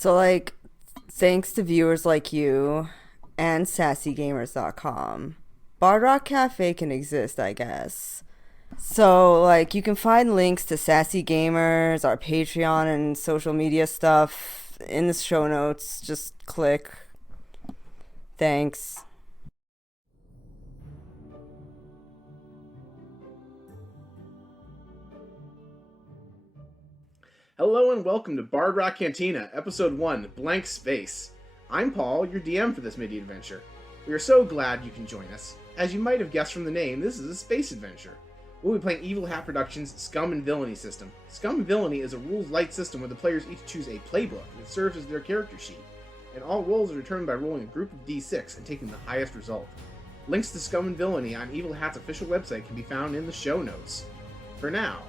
So, like, thanks to viewers like you and sassygamers.com, Bard Rock Cafe can exist, I guess. So, like, you can find links to Sassy Gamers, our Patreon, and social media stuff in the show notes. Just click. Thanks. Hello and welcome to Bard Rock Cantina, Episode 1, Blank Space. I'm Paul, your DM for this MIDI adventure. We are so glad you can join us. As you might have guessed from the name, this is a space adventure. We'll be playing Evil Hat Productions' Scum and Villainy system. Scum and Villainy is a rules-light system where the players each choose a playbook that serves as their character sheet, and all rolls are determined by rolling a group of d6 and taking the highest result. Links to Scum and Villainy on Evil Hat's official website can be found in the show notes. For now,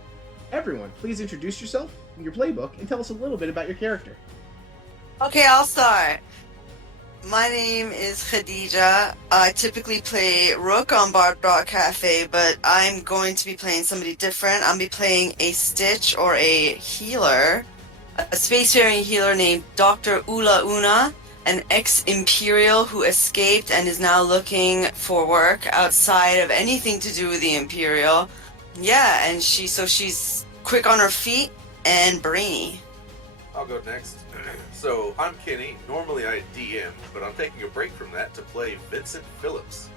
everyone, please introduce yourself, your playbook, and tell us a little bit about your character. Okay, I'll start. My name is Khadija. I typically play Rook on Bard Rock Cafe, but I'm going to be playing somebody different. I'm going to be playing a Stitch or a healer, a spacefaring healer named Dr. Ula Una, an ex-Imperial who escaped and is now looking for work outside of anything to do with the Imperial. Yeah, and she's quick on her feet and brainy. I'll go next. So, I'm Kenny. Normally I DM, but I'm taking a break from that to play Vincent Phillips,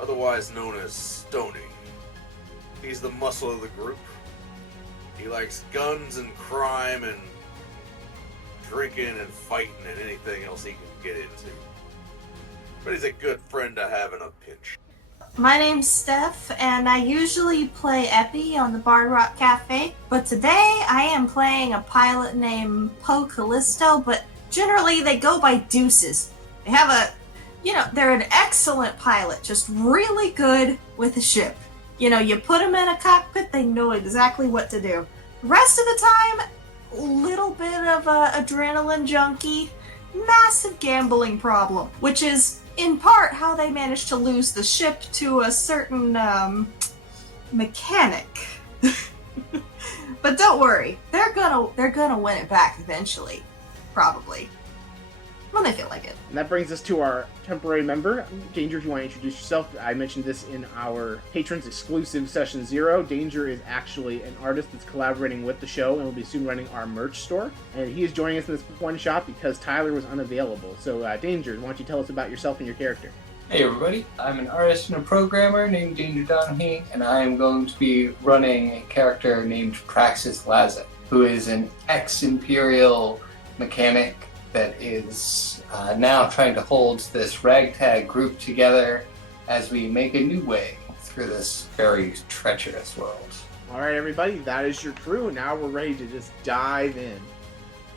otherwise known as Stony. He's the muscle of the group. He likes guns and crime and drinking and fighting and anything else he can get into. But he's a good friend to have in a pinch. My name's Steph, and I usually play Epi on the Bard Rock Cafe, but today I am playing a pilot named Poe Callisto, but generally they go by Deuces. They have they're an excellent pilot, just really good with a ship. You put them in a cockpit, they know exactly what to do. The rest of the time, a little bit of a adrenaline junkie, massive gambling problem, which is in part how they managed to lose the ship to a certain mechanic. But don't worry, they're gonna win it back eventually, probably, when they feel like it. And that brings us to our temporary member. Danger, if you want to introduce yourself. I mentioned this in our patrons exclusive session 0. Danger is actually an artist that's collaborating with the show and will be soon running our merch store. And he is joining us in this one shot because Tyler was unavailable. So Danger, why don't you tell us about yourself and your character? Hey everybody, I'm an artist and a programmer named Danger Donahue, and I am going to be running a character named Praxis Laza, who is an ex-Imperial mechanic that is now trying to hold this ragtag group together as we make a new way through this very treacherous world. Alright everybody, that is your crew. Now we're ready to just dive in.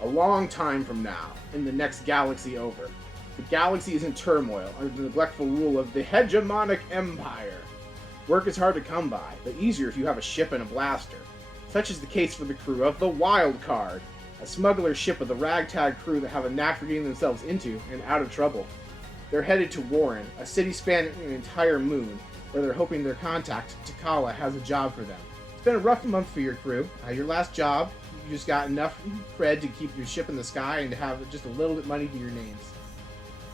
A long time from now, in the next galaxy over, the galaxy is in turmoil under the neglectful rule of the hegemonic empire. Work is hard to come by, but easier if you have a ship and a blaster. Such is the case for the crew of the Wild Card, a smuggler ship with a ragtag crew that have a knack for getting themselves into and out of trouble. They're headed to Warren, a city spanning an entire moon, where they're hoping their contact, Takala, has a job for them. It's been a rough month for your crew. Your last job, you just got enough cred to keep your ship in the sky and to have just a little bit money to your names.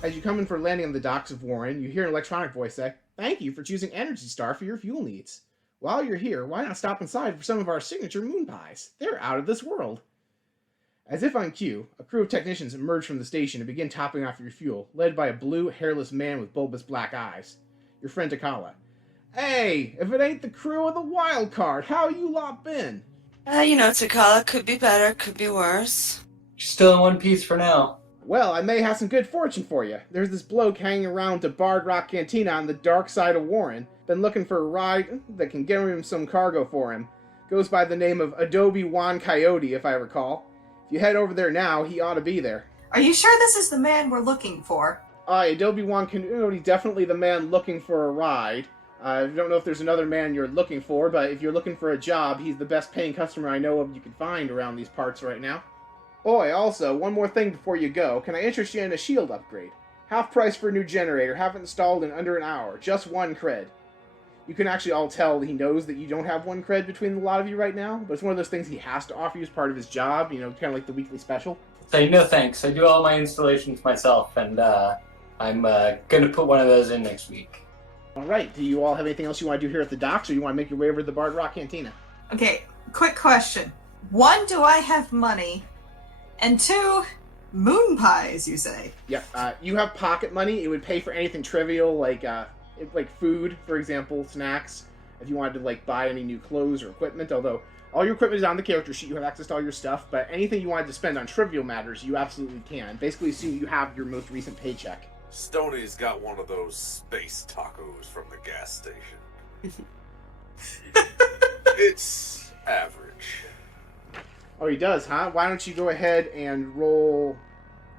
As you come in for landing on the docks of Warren, you hear an electronic voice say, "Thank you for choosing Energy Star for your fuel needs. While you're here, why not stop inside for some of our signature moon pies? They're out of this world." As if on cue, a crew of technicians emerge from the station and begin topping off your fuel, led by a blue, hairless man with bulbous black eyes. Your friend Takala. "Hey, if it ain't the crew of the Wild Card, how you lot been?" Takala could be better, could be worse. Still in one piece for now. "Well, I may have some good fortune for you. There's this bloke hanging around to Bard Rock Cantina on the dark side of Warren. Been looking for a ride that can get him some cargo for him. Goes by the name of Adobe Juan Coyote, if I recall. If you head over there now, he ought to be there." Are you sure this is the man we're looking for? Adobe Juan Coyote, definitely the man looking for a ride. I don't know if there's another man you're looking for, but if you're looking for a job, he's the best paying customer I know of you can find around these parts right now. Also, one more thing before you go. Can I interest you in a shield upgrade? Half price for a new generator, have it installed in under an hour. Just one cred. You can actually all tell he knows that you don't have one cred between a lot of you right now, but it's one of those things he has to offer you as part of his job, kind of like the weekly special. Say no thanks. I do all my installations myself, and I'm going to put one of those in next week. All right. Do you all have anything else you want to do here at the docks, or you want to make your way over to the Bard Rock Cantina? Okay, quick question. 1, do I have money? And 2, moon pies, you say? Yep. You have pocket money. It would pay for anything trivial, like food, for example, snacks, if you wanted to like buy any new clothes or equipment, although all your equipment is on the character sheet, you have access to all your stuff, but anything you wanted to spend on trivial matters, you absolutely can. Basically assume you have your most recent paycheck. Stoney's got one of those space tacos from the gas station. It's average. Oh, he does, huh? Why don't you go ahead and roll...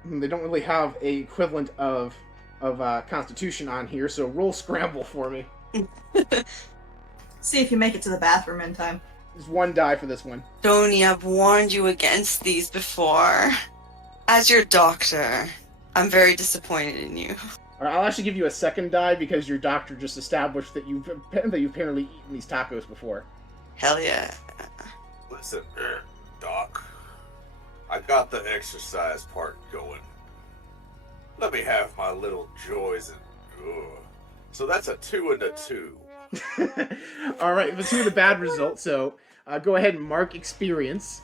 They don't really have a equivalent of Constitution on here, so roll Scramble for me. See if you make it to the bathroom in time. There's 1 die for this one. Tony, I've warned you against these before. As your doctor, I'm very disappointed in you. All right, I'll actually give you a 2nd die because your doctor just established that you've apparently eaten these tacos before. Hell yeah. Listen, Doc. I got the exercise part going. Let me have my little joys and... So that's a 2 and a 2. All right, let's do the bad result. So go ahead and mark experience.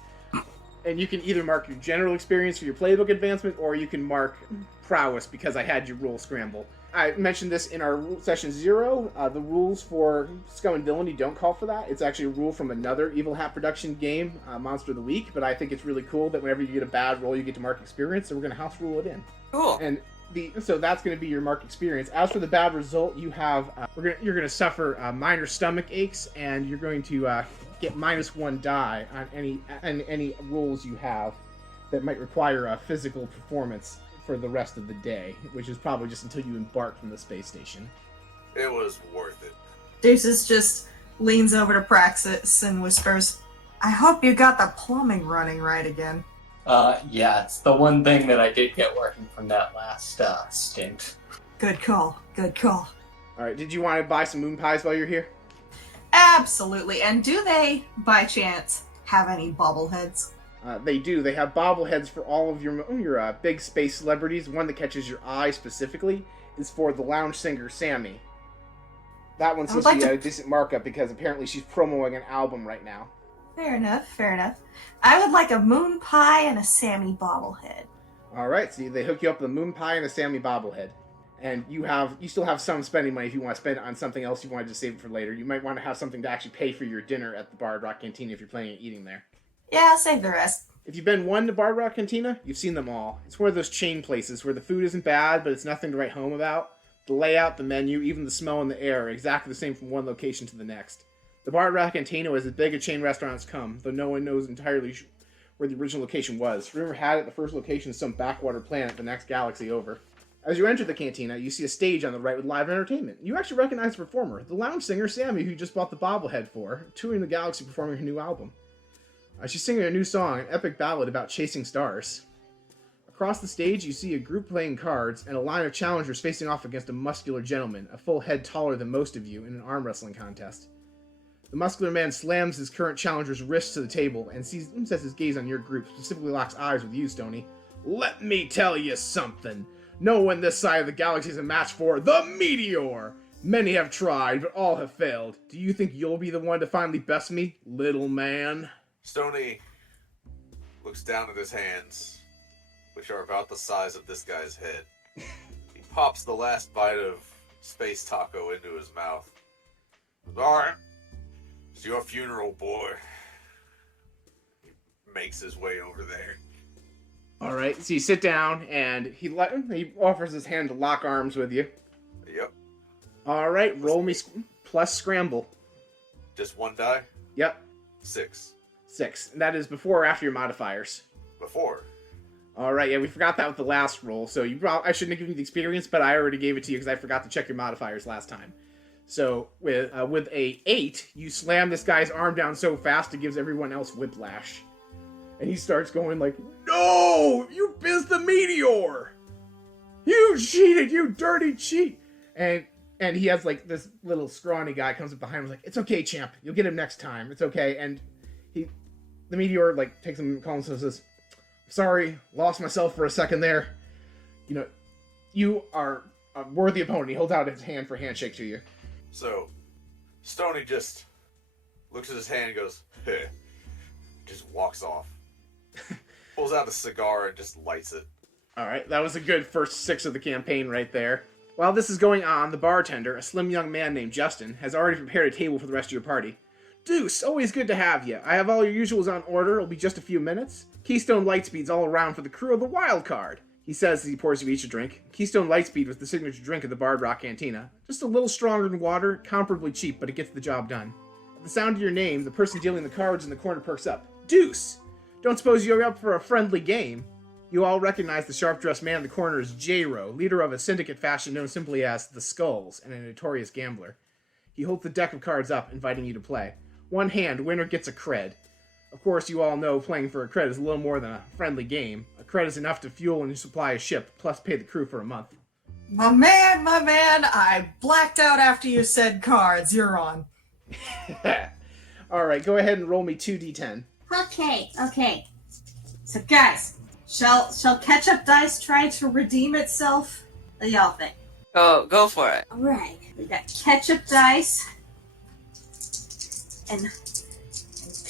And you can either mark your general experience for your playbook advancement, or you can mark prowess because I had you roll Scramble. I mentioned this in our session 0. The rules for Scum and Villainy don't call for that. It's actually a rule from another Evil Hat Production game, Monster of the Week, but I think it's really cool that whenever you get a bad roll, you get to mark experience, so we're going to house rule it in. Cool. And so that's going to be your mark experience. As for the bad result, you have you're going to suffer minor stomach aches, and you're going to get -1 die on any rolls you have that might require a physical performance for the rest of the day, which is probably just until you embark from the space station. It was worth it. Deuces just leans over to Praxis and whispers, I hope you got the plumbing running right again. Yeah, it's the one thing that I did get working from that last stint. Good call, good call. All right, did you want to buy some moon pies while you're here? Absolutely. And do they, by chance, have any bobbleheads? They do. They have bobbleheads for all of your big space celebrities. One that catches your eye specifically is for the lounge singer Sammy. That one's supposed to be a decent markup because apparently she's promoting an album right now. Fair enough, fair enough. I would like a moon pie and a Sammy bobblehead. All right, so they hook you up with a moon pie and a Sammy bobblehead. And you still have some spending money if you want to spend it on something else you wanted to save it for later. You might want to have something to actually pay for your dinner at the Bard Rock Cantina if you're planning on eating there. Yeah, I'll save the rest. If you've been to Bard Rock Cantina, you've seen them all. It's one of those chain places where the food isn't bad, but it's nothing to write home about. The layout, the menu, even the smell in the air are exactly the same from one location to the next. The Bard Rock Cantina is as big a chain restaurant as come, though no one knows entirely where the original location was. Rumor had it the first location is some backwater planet the next galaxy over. As you enter the cantina, you see a stage on the right with live entertainment. You actually recognize the performer, the lounge singer Sammy, who you just bought the bobblehead for, touring the galaxy performing her new album. She's singing a new song, an epic ballad about chasing stars. Across the stage, you see a group playing cards and a line of challengers facing off against a muscular gentleman, a full head taller than most of you, in an arm wrestling contest. The muscular man slams his current challenger's wrist to the table and sets his gaze on your group, specifically locks eyes with you, Stoney. Let me tell you something. No one this side of the galaxy is a match for the Meteor! Many have tried, but all have failed. Do you think you'll be the one to finally best me, little man? Stoney looks down at his hands, which are about the size of this guy's head. He pops the last bite of space taco into his mouth. Alright, it's your funeral, boy. He makes his way over there. Alright, so you sit down, and he offers his hand to lock arms with you. Yep. Alright, roll me plus scramble. Just 1 die? Yep. 6. 6. And that is before or after your modifiers. Before. Alright, yeah, we forgot that with the last roll, so I shouldn't have given you the experience, but I already gave it to you because I forgot to check your modifiers last time. So, with a 8, you slam this guy's arm down so fast it gives everyone else whiplash. And he starts going like, no! You bizzed the Meteor! You cheated, you dirty cheat! And And he has like this little scrawny guy comes up behind him, like, "It's okay, champ. You'll get him next time. It's okay." And the meteor like takes him, calls him, and says, "Sorry, lost myself for a second there. You know, you are a worthy opponent." He holds out his hand for a handshake to you. So, Stony just looks at his hand and goes, "Heh," just walks off. Pulls out a cigar and just lights it. All right, that was a good first 6 of the campaign right there. While this is going on, the bartender, a slim young man named Justin, has already prepared a table for the rest of your party. "Deuce, always good to have you. I have all your usuals on order. It'll be just a few minutes. Keystone Lightspeed's all around for the crew of the Wild Card," he says as he pours you each a drink. Keystone Lightspeed was the signature drink of the Bard Rock Cantina. Just a little stronger than water, comparably cheap, but it gets the job done. At the sound of your name, the person dealing the cards in the corner perks up. "Deuce! Don't suppose you're up for a friendly game?" You all recognize the sharp-dressed man in the corner as J-Ro, leader of a syndicate faction known simply as the Skulls, and a notorious gambler. He holds the deck of cards up, inviting you to play. One hand, winner gets a cred. Of course, you all know playing for a cred is a little more than a friendly game. A cred is enough to fuel and supply a ship, plus pay the crew for a month. My man, I blacked out after you said cards. You're on. Alright, go ahead and roll me 2d10. Okay. So guys, shall Ketchup Dice try to redeem itself? What do y'all think? Go for it. Alright, we got Ketchup Dice and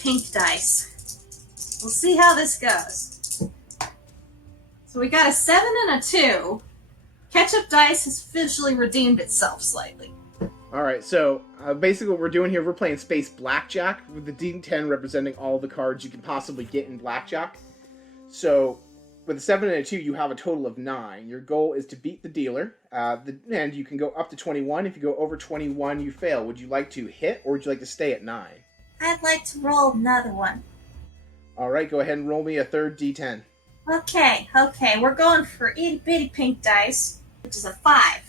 Pink Dice. We'll see how this goes. So we got a 7 and a 2. Ketchup Dice has officially redeemed itself slightly. Alright, so basically what we're doing here, we're playing Space Blackjack, with the D10 representing all the cards you can possibly get in Blackjack. So, with a 7 and a 2, you have a total of 9. Your goal is to beat the dealer, and you can go up to 21. If you go over 21, you fail. Would you like to hit, or would you like to stay at 9? I'd like to roll another one. Alright, go ahead and roll me a third D10. Okay, we're going for itty bitty pink dice, which is a 5.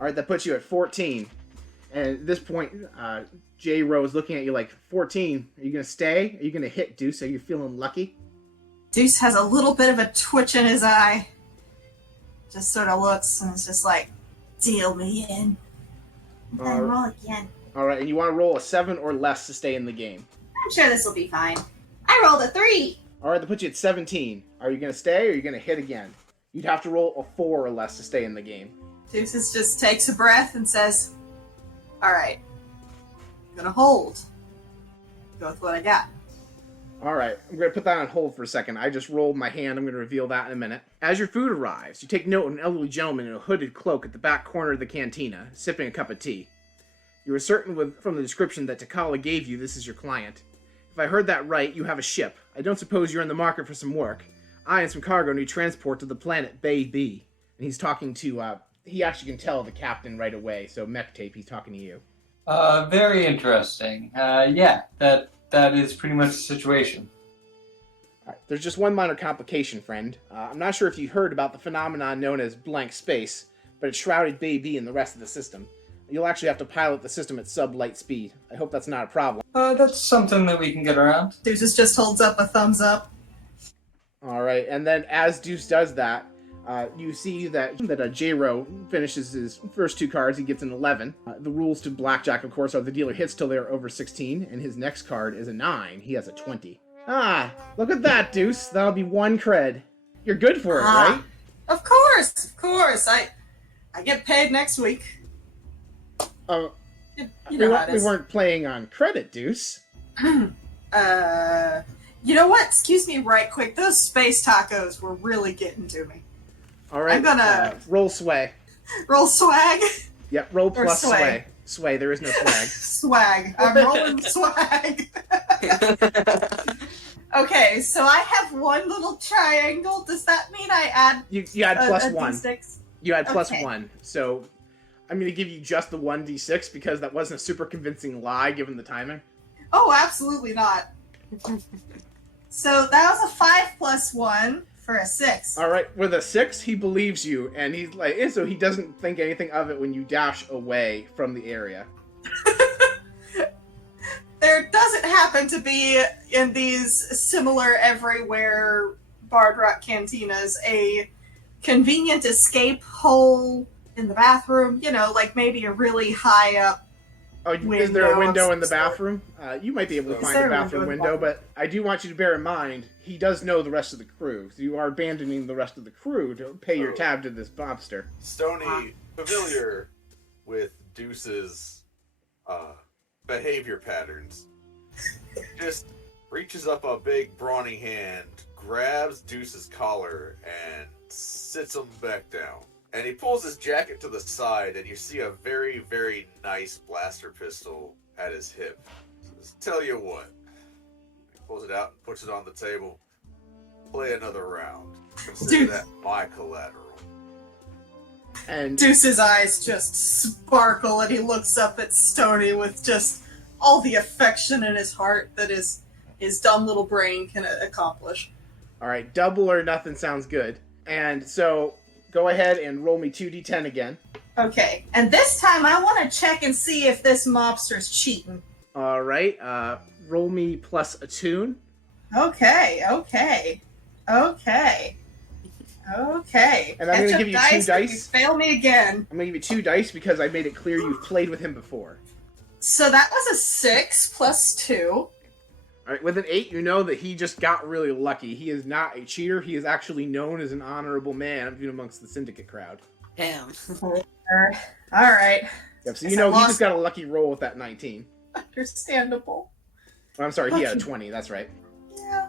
Alright, that puts you at 14. And at this point, J-Ro is looking at you like, 14, are you going to stay? Are you going to hit, Deuce? Are you feeling lucky? Deuce has a little bit of a twitch in his eye. Just sort of looks and is just like, deal me in. Then roll again. Alright, and you want to roll a 7 or less to stay in the game. I'm sure this will be fine. I rolled a 3. Alright, that puts you at 17. Are you going to stay or are you going to hit again? You'd have to roll a 4 or less to stay in the game. Deuce just takes a breath and says, alright, I'm gonna hold. Go with what I got. Alright, I'm going to put that on hold for a second. I just rolled my hand. I'm going to reveal that in a minute. As your food arrives, you take note of an elderly gentleman in a hooded cloak at the back corner of the cantina, sipping a cup of tea. You are certain from the description that Takala gave you this is your client. If I heard that right, you have a ship. I don't suppose you're in the market for some work. I and some cargo need transport to the planet Bay B. And he's talking to, he actually can tell the captain right away, so mech tape, he's talking to you. Very interesting. Yeah, that is pretty much the situation. Alright, there's just one minor complication, friend. I'm not sure if you heard about the phenomenon known as blank space, but it's shrouded Bay B and the rest of the system. You'll actually have to pilot the system at sub-light speed. I hope that's not a problem. That's something that we can get around. Deuce just holds up a thumbs up. Alright, and then as Deuce does that, you see that J-Ro finishes his first 2 cards. He gets an 11. The rules to blackjack, of course, are the dealer hits till they're over 16, and his next card is a 9. He has a 20. Ah, look at that, Deuce. That'll be 1 cred. You're good for it, right? Of course. I get paid next week. You know how it We is. weren't playing on credit, Deuce. You know what? Excuse me right quick. Those space tacos were really getting to me. Alright, I'm gonna- roll sway. Roll swag. Yep, roll Or plus sway. sway. Sway, there is no swag. Swag. I'm rolling swag. Okay, so I have 1 little triangle. Does that mean I add You add plus a 1. D6? You add plus Okay. 1. So I'm going to give you just the 1d6 because that wasn't a super convincing lie given the timing. Oh, absolutely not. So that was a 5 plus 1 for a 6. Alright, with a 6, he believes you, and he's like, and so he doesn't think anything of it when you dash away from the area. There doesn't happen to be in these similar everywhere Bard Rock cantinas a convenient escape hole in the bathroom. You know, like maybe a really high up. Oh, is there a window in the some sort. bathroom? You might be able to Is find there a a window bathroom in the window, bathroom? but I do want you to bear in mind, he does know the rest of the crew. So you are abandoning the rest of the crew to pay your Oh. tab to this mobster. Stony, familiar with Deuce's behavior patterns, just reaches up a big brawny hand, grabs Deuce's collar, and sits him back down. And he pulls his jacket to the side, and you see a very, very nice blaster pistol at his hip. So tell you what, he pulls it out and puts it on the table. Play another round. Consider Dude. that my collateral. And Deuce's eyes just sparkle, and he looks up at Stony with just all the affection in his heart that his dumb little brain can accomplish. all right, double or nothing sounds good. And so go ahead and roll me 2d10 again. Okay, and this time I want to check and see if this mobster's cheating. All right, roll me plus a tune. Okay. And I'm gonna Ketchup give you two if you dice. fail me again. I'm gonna give you 2 dice because I made it clear you've played with him before. So that was a 6 plus 2. All right, with an 8, you know that he just got really lucky. He is not a cheater. He is actually known as an honorable man even amongst the syndicate crowd. Damn. Alright. Yep, so Guess you know I he lost. just got a lucky roll with that 19. Understandable. Oh, I'm sorry, he had a Lucky. 20, that's right. Yeah.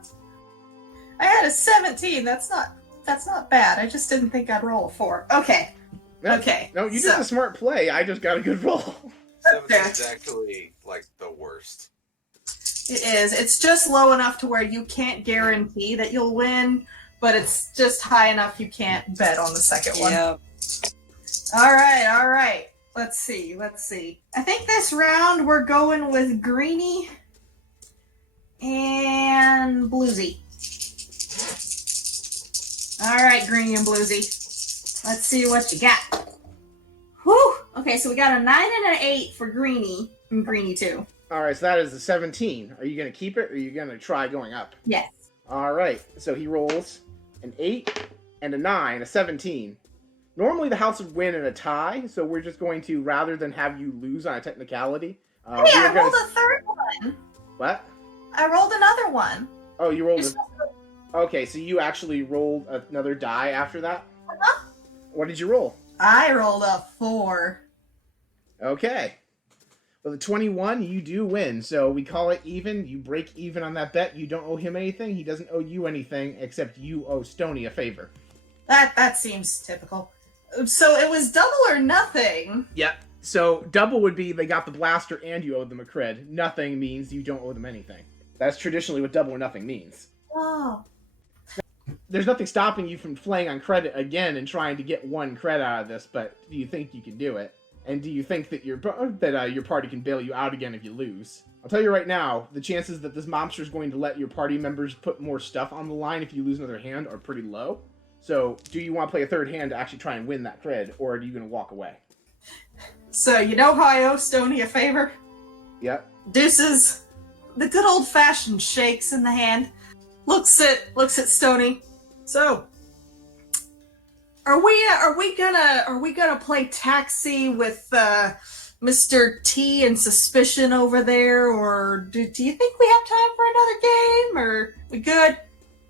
I had a 17. That's not bad. I just didn't think I'd roll a 4. Okay. No, Okay. No, you so- did a smart play. I just got a good roll. 17 is actually, like, the worst. It is. It's just low enough to where you can't guarantee that you'll win, but it's just high enough you can't bet on the second one. Yep. All right. Let's see. I think this round we're going with Greeny and Bluesy. All right, Greeny and Bluesy. Let's see what you got. Whew. Okay, so we got a 9 and an 8 for Greeny and Greeny too. All right, so that is a 17. Are you going to keep it or are you going to try going up? Yes. All right, so he rolls an 8 and a 9, a 17. Normally the house would win in a tie, so we're just going to, rather than have you lose on a technicality... Hey, we I are gonna- rolled a third one. What? I rolled another one. Oh, you rolled Okay, so you actually rolled another die after that? Uh-huh. What did you roll? I rolled a 4. Okay. With a 21, you do win. So we call it even. You break even on that bet. You don't owe him anything. He doesn't owe you anything, except you owe Stony a favor. That seems typical. So it was double or nothing. Yep. So double would be they got the blaster and you owe them a cred. Nothing means you don't owe them anything. That's traditionally what double or nothing means. Oh. There's nothing stopping you from playing on credit again and trying to get 1 credit out of this, but do you think you can do it? And do you think that your party can bail you out again if you lose? I'll tell you right now, the chances that this mobster is going to let your party members put more stuff on the line if you lose another hand are pretty low. So, do you want to play a third hand to actually try and win that cred, or are you going to walk away? So you know how I owe Stony a favor? Yep. Deuces, the good old fashioned shakes in the hand, looks at Stony. So, are we gonna play taxi with Mr. T and Suspicion over there, or do you think we have time for another game, or we good?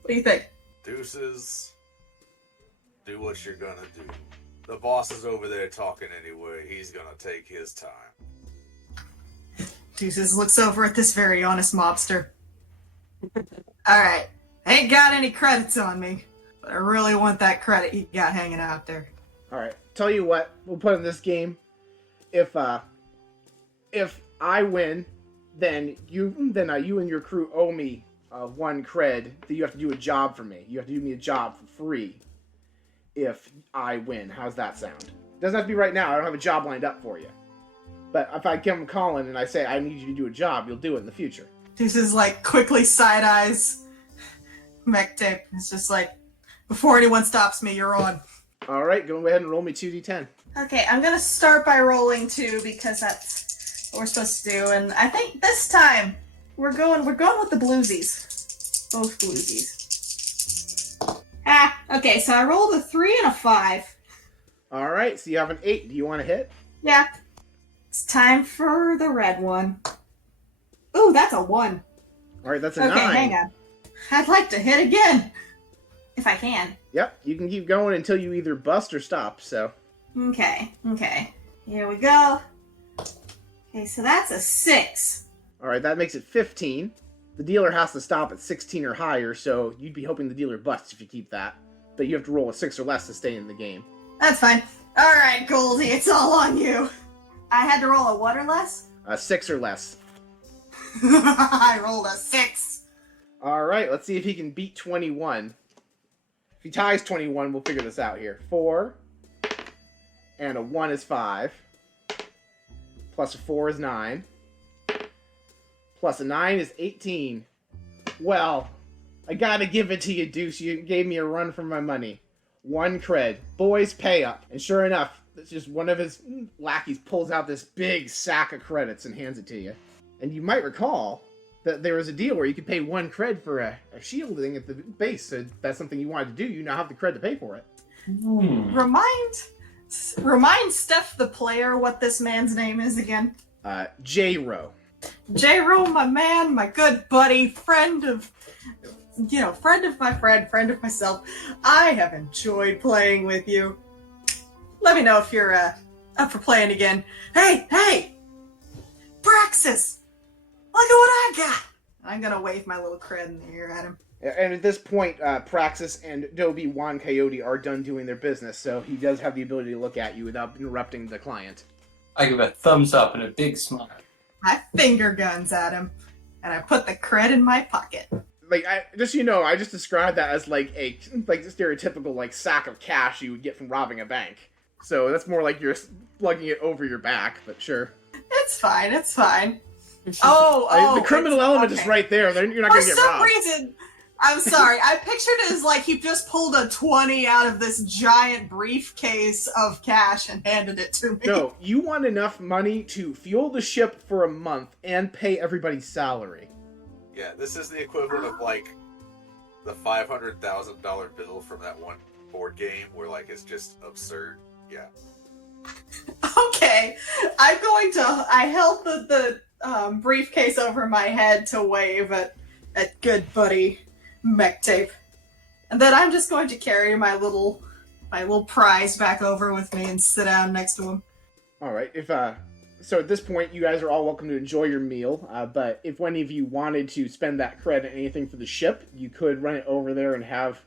What do you think? Deuces, do what you're gonna do. The boss is over there talking anyway. He's gonna take his time. Deuces looks over at this very honest mobster. Alright, ain't got any credits on me, but I really want that credit you got hanging out there. Alright, tell you what, we'll put in this game. If I win, then you and your crew owe me 1 cred that you have to do a job for me. You have to do me a job for free if I win. How's that sound? Doesn't have to be right now. I don't have a job lined up for you. But if I come calling and I say, I need you to do a job, you'll do it in the future. Deuces like quickly side eyes mech tape. It's just like, before anyone stops me, you're on. Alright, go ahead and roll me 2d10. Okay, I'm gonna start by rolling 2 because that's what we're supposed to do, and I think this time we're going with the bluesies. Both bluesies. Okay, so I rolled a 3 and a 5. All right, so you have an 8. Do you want to hit? Yeah. It's time for the red one. Ooh, that's a 1. All right, that's a Okay, 9. hang on. I'd like to hit again. If I can. Yep, you can keep going until you either bust or stop, so. Okay. Here we go. Okay, so that's a 6. All right, that makes it 15. The dealer has to stop at 16 or higher, so you'd be hoping the dealer busts if you keep that. But you have to roll a 6 or less to stay in the game. That's fine. Alright, Goldie, it's all on you. I had to roll a what or less? 6 or less. I rolled a 6. All right, let's see if he can beat 21. If he ties 21, we'll figure this out here. 4, and a 1 is 5. Plus a 4 is 9. Plus a 9 is 18. Well, I gotta give it to you, Deuce. You gave me a run for my money. 1 cred. Boys, pay up. And sure enough, it's just one of his lackeys pulls out this big sack of credits and hands it to you. And you might recall that there was a deal where you could pay 1 cred for a shielding at the base. So if that's something you wanted to do, you now have the cred to pay for it. Remind Steph the player what this man's name is again. J-Ro. J-Ro, my man, my good buddy, friend of my friend of myself. I have enjoyed playing with you. Let me know if you're up for playing again. Hey! Praxis! Look at what I got! I'm gonna wave my little cred in the air at him. And at this point, Praxis and Dobie Juan Coyote are done doing their business, so he does have the ability to look at you without interrupting the client. I give a thumbs up and a big smile. I finger guns at him, and I put the cred in my pocket. Like, I just described that as like a stereotypical like sack of cash you would get from robbing a bank. So that's more like you're slugging it over your back, but sure. It's fine. Oh, the criminal element is right there. You're not going to get robbed. For some reason, I'm sorry. I pictured it as like he just pulled a 20 out of this giant briefcase of cash and handed it to me. No, you want enough money to fuel the ship for a month and pay everybody's salary. Yeah, this is the equivalent of like the $500,000 bill from that one board game where like it's just absurd. Yeah. Okay, I held the briefcase over my head to wave at good buddy Mech Tape. And then I'm just going to carry my little prize back over with me and sit down next to him. Alright, so at this point, you guys are all welcome to enjoy your meal, but if one of you wanted to spend that cred on anything for the ship, you could run it over there and have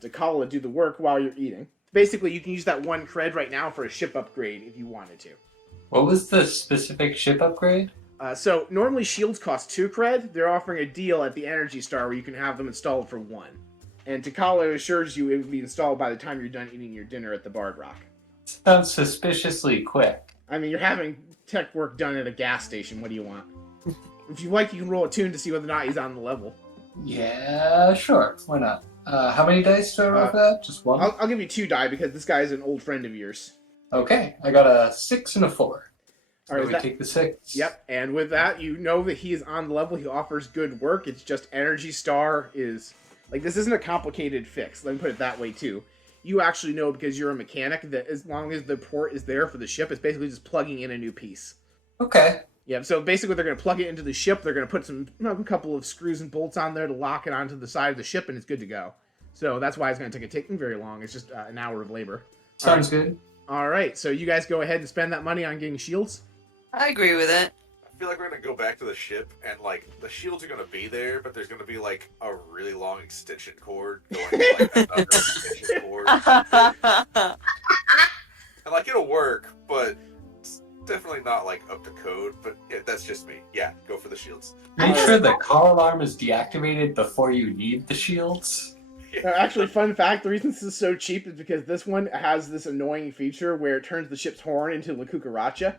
Takala do the work while you're eating. Basically, you can use that 1 cred right now for a ship upgrade if you wanted to. What was the specific ship upgrade? So normally shields cost 2 cred. They're offering a deal at the Energy Star where you can have them installed for 1. And Takala assures you it will be installed by the time you're done eating your dinner at the Bard Rock. Sounds suspiciously quick. I mean, you're having tech work done at a gas station. What do you want? If you like, you can roll a tune to see whether or not he's on the level. Yeah, sure. Why not? How many dice do I roll for that? Just 1? I'll give you 2 die because this guy is an old friend of yours. Okay, I got a 6 and a 4. All right, we take the 6. Yep, and with that, you know that he is on the level. He offers good work. It's just Energy Star is... Like, this isn't a complicated fix. Let me put it that way, too. You actually know, because you're a mechanic, that as long as the port is there for the ship, it's basically just plugging in a new piece. Okay. Yeah, so basically they're going to plug it into the ship. They're going to put a couple of screws and bolts on there to lock it onto the side of the ship, and it's good to go. So that's why it's going to take very long. It's just an hour of labor. Sounds good. All right, so you guys go ahead and spend that money on getting shields. I agree with it. I feel like we're gonna go back to the ship and like the shields are gonna be there, but there's gonna be like a really long extension cord going to like another extension cord. And like it'll work, but it's definitely not like up to code. But yeah, that's just me. Yeah, go for the shields. Make sure the car alarm is deactivated before you need the shields. Actually, fun fact, the reason this is so cheap is because this one has this annoying feature where it turns the ship's horn into La Cucaracha.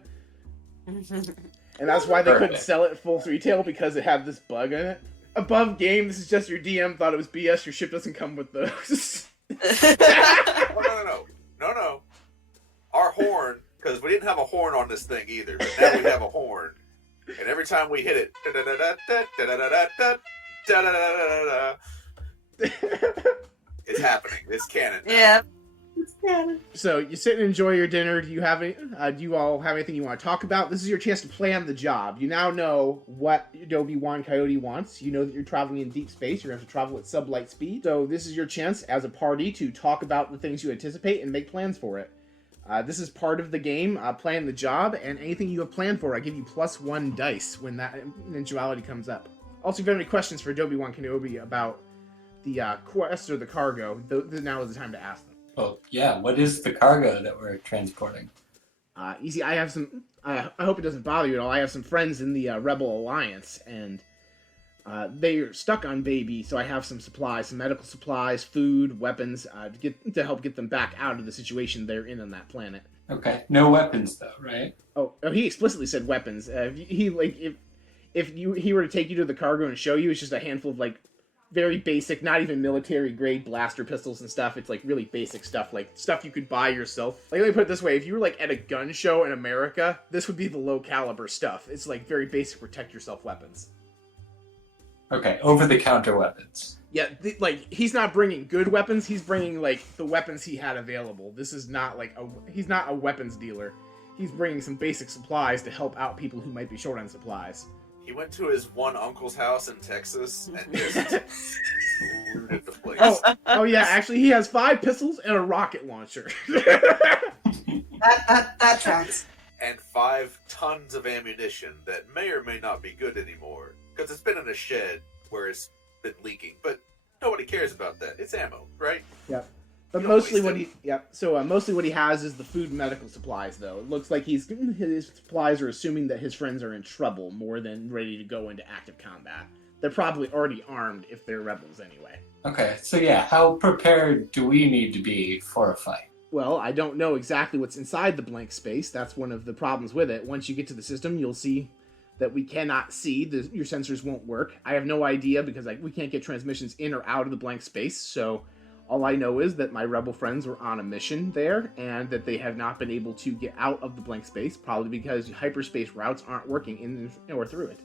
And that's why they couldn't sell it full retail, because it had this bug in it. Above game, this is just your DM thought it was BS, your ship doesn't come with those. No. Our horn, because we didn't have a horn on this thing either, but now we have a horn. And every time we hit it, it's happening. It's canon. Yeah. So you sit and enjoy your dinner. Do you all have anything you want to talk about? This is your chance to plan the job. You now know what Adobe Wan Coyote wants. You know that you're traveling in deep space. You're going to have to travel at sublight speed. So this is your chance as a party to talk about the things you anticipate and make plans for it. This is part of the game, plan the job, and anything you have planned for, I give you +1 dice when that eventuality comes up. Also, if you have any questions for Adobe Wan Kenobi about the quest or the cargo, now is the time to ask them. Oh, yeah. What is the cargo that we're transporting? Easy, I have some... I hope it doesn't bother you at all. I have some friends in the Rebel Alliance, and they're stuck on Baby, so I have some supplies, some medical supplies, food, weapons, to help get them back out of the situation they're in on that planet. Okay. No weapons, though, right? Oh, he explicitly said weapons. He were to take you to the cargo and show you, it's just a handful of, like, very basic, not even military-grade blaster pistols and stuff. It's, like, really basic stuff, like, stuff you could buy yourself. Like, let me put it this way. If you were, like, at a gun show in America, this would be the low-caliber stuff. It's, like, very basic protect-yourself weapons. Okay, over-the-counter weapons. Yeah, he's not bringing good weapons. He's bringing, like, the weapons he had available. This is not, like, he's not a weapons dealer. He's bringing some basic supplies to help out people who might be short on supplies. He went to his one uncle's house in Texas and just looted the place. Oh yeah, actually he has 5 pistols and a rocket launcher. That tracks. And 5 tons of ammunition that may or may not be good anymore. Because it's been in a shed where it's been leaking. But nobody cares about that. It's ammo, right? Yep. But mostly what mostly what he has is the food and medical supplies, though. It looks like his supplies are assuming that his friends are in trouble more than ready to go into active combat. They're probably already armed if they're rebels anyway. Okay, so yeah, how prepared do we need to be for a fight? Well, I don't know exactly what's inside the blank space. That's one of the problems with it. Once you get to the system, you'll see that we cannot see. Your sensors won't work. I have no idea because we can't get transmissions in or out of the blank space, so... All I know is that my rebel friends were on a mission there, and that they have not been able to get out of the blank space, probably because hyperspace routes aren't working in or through it.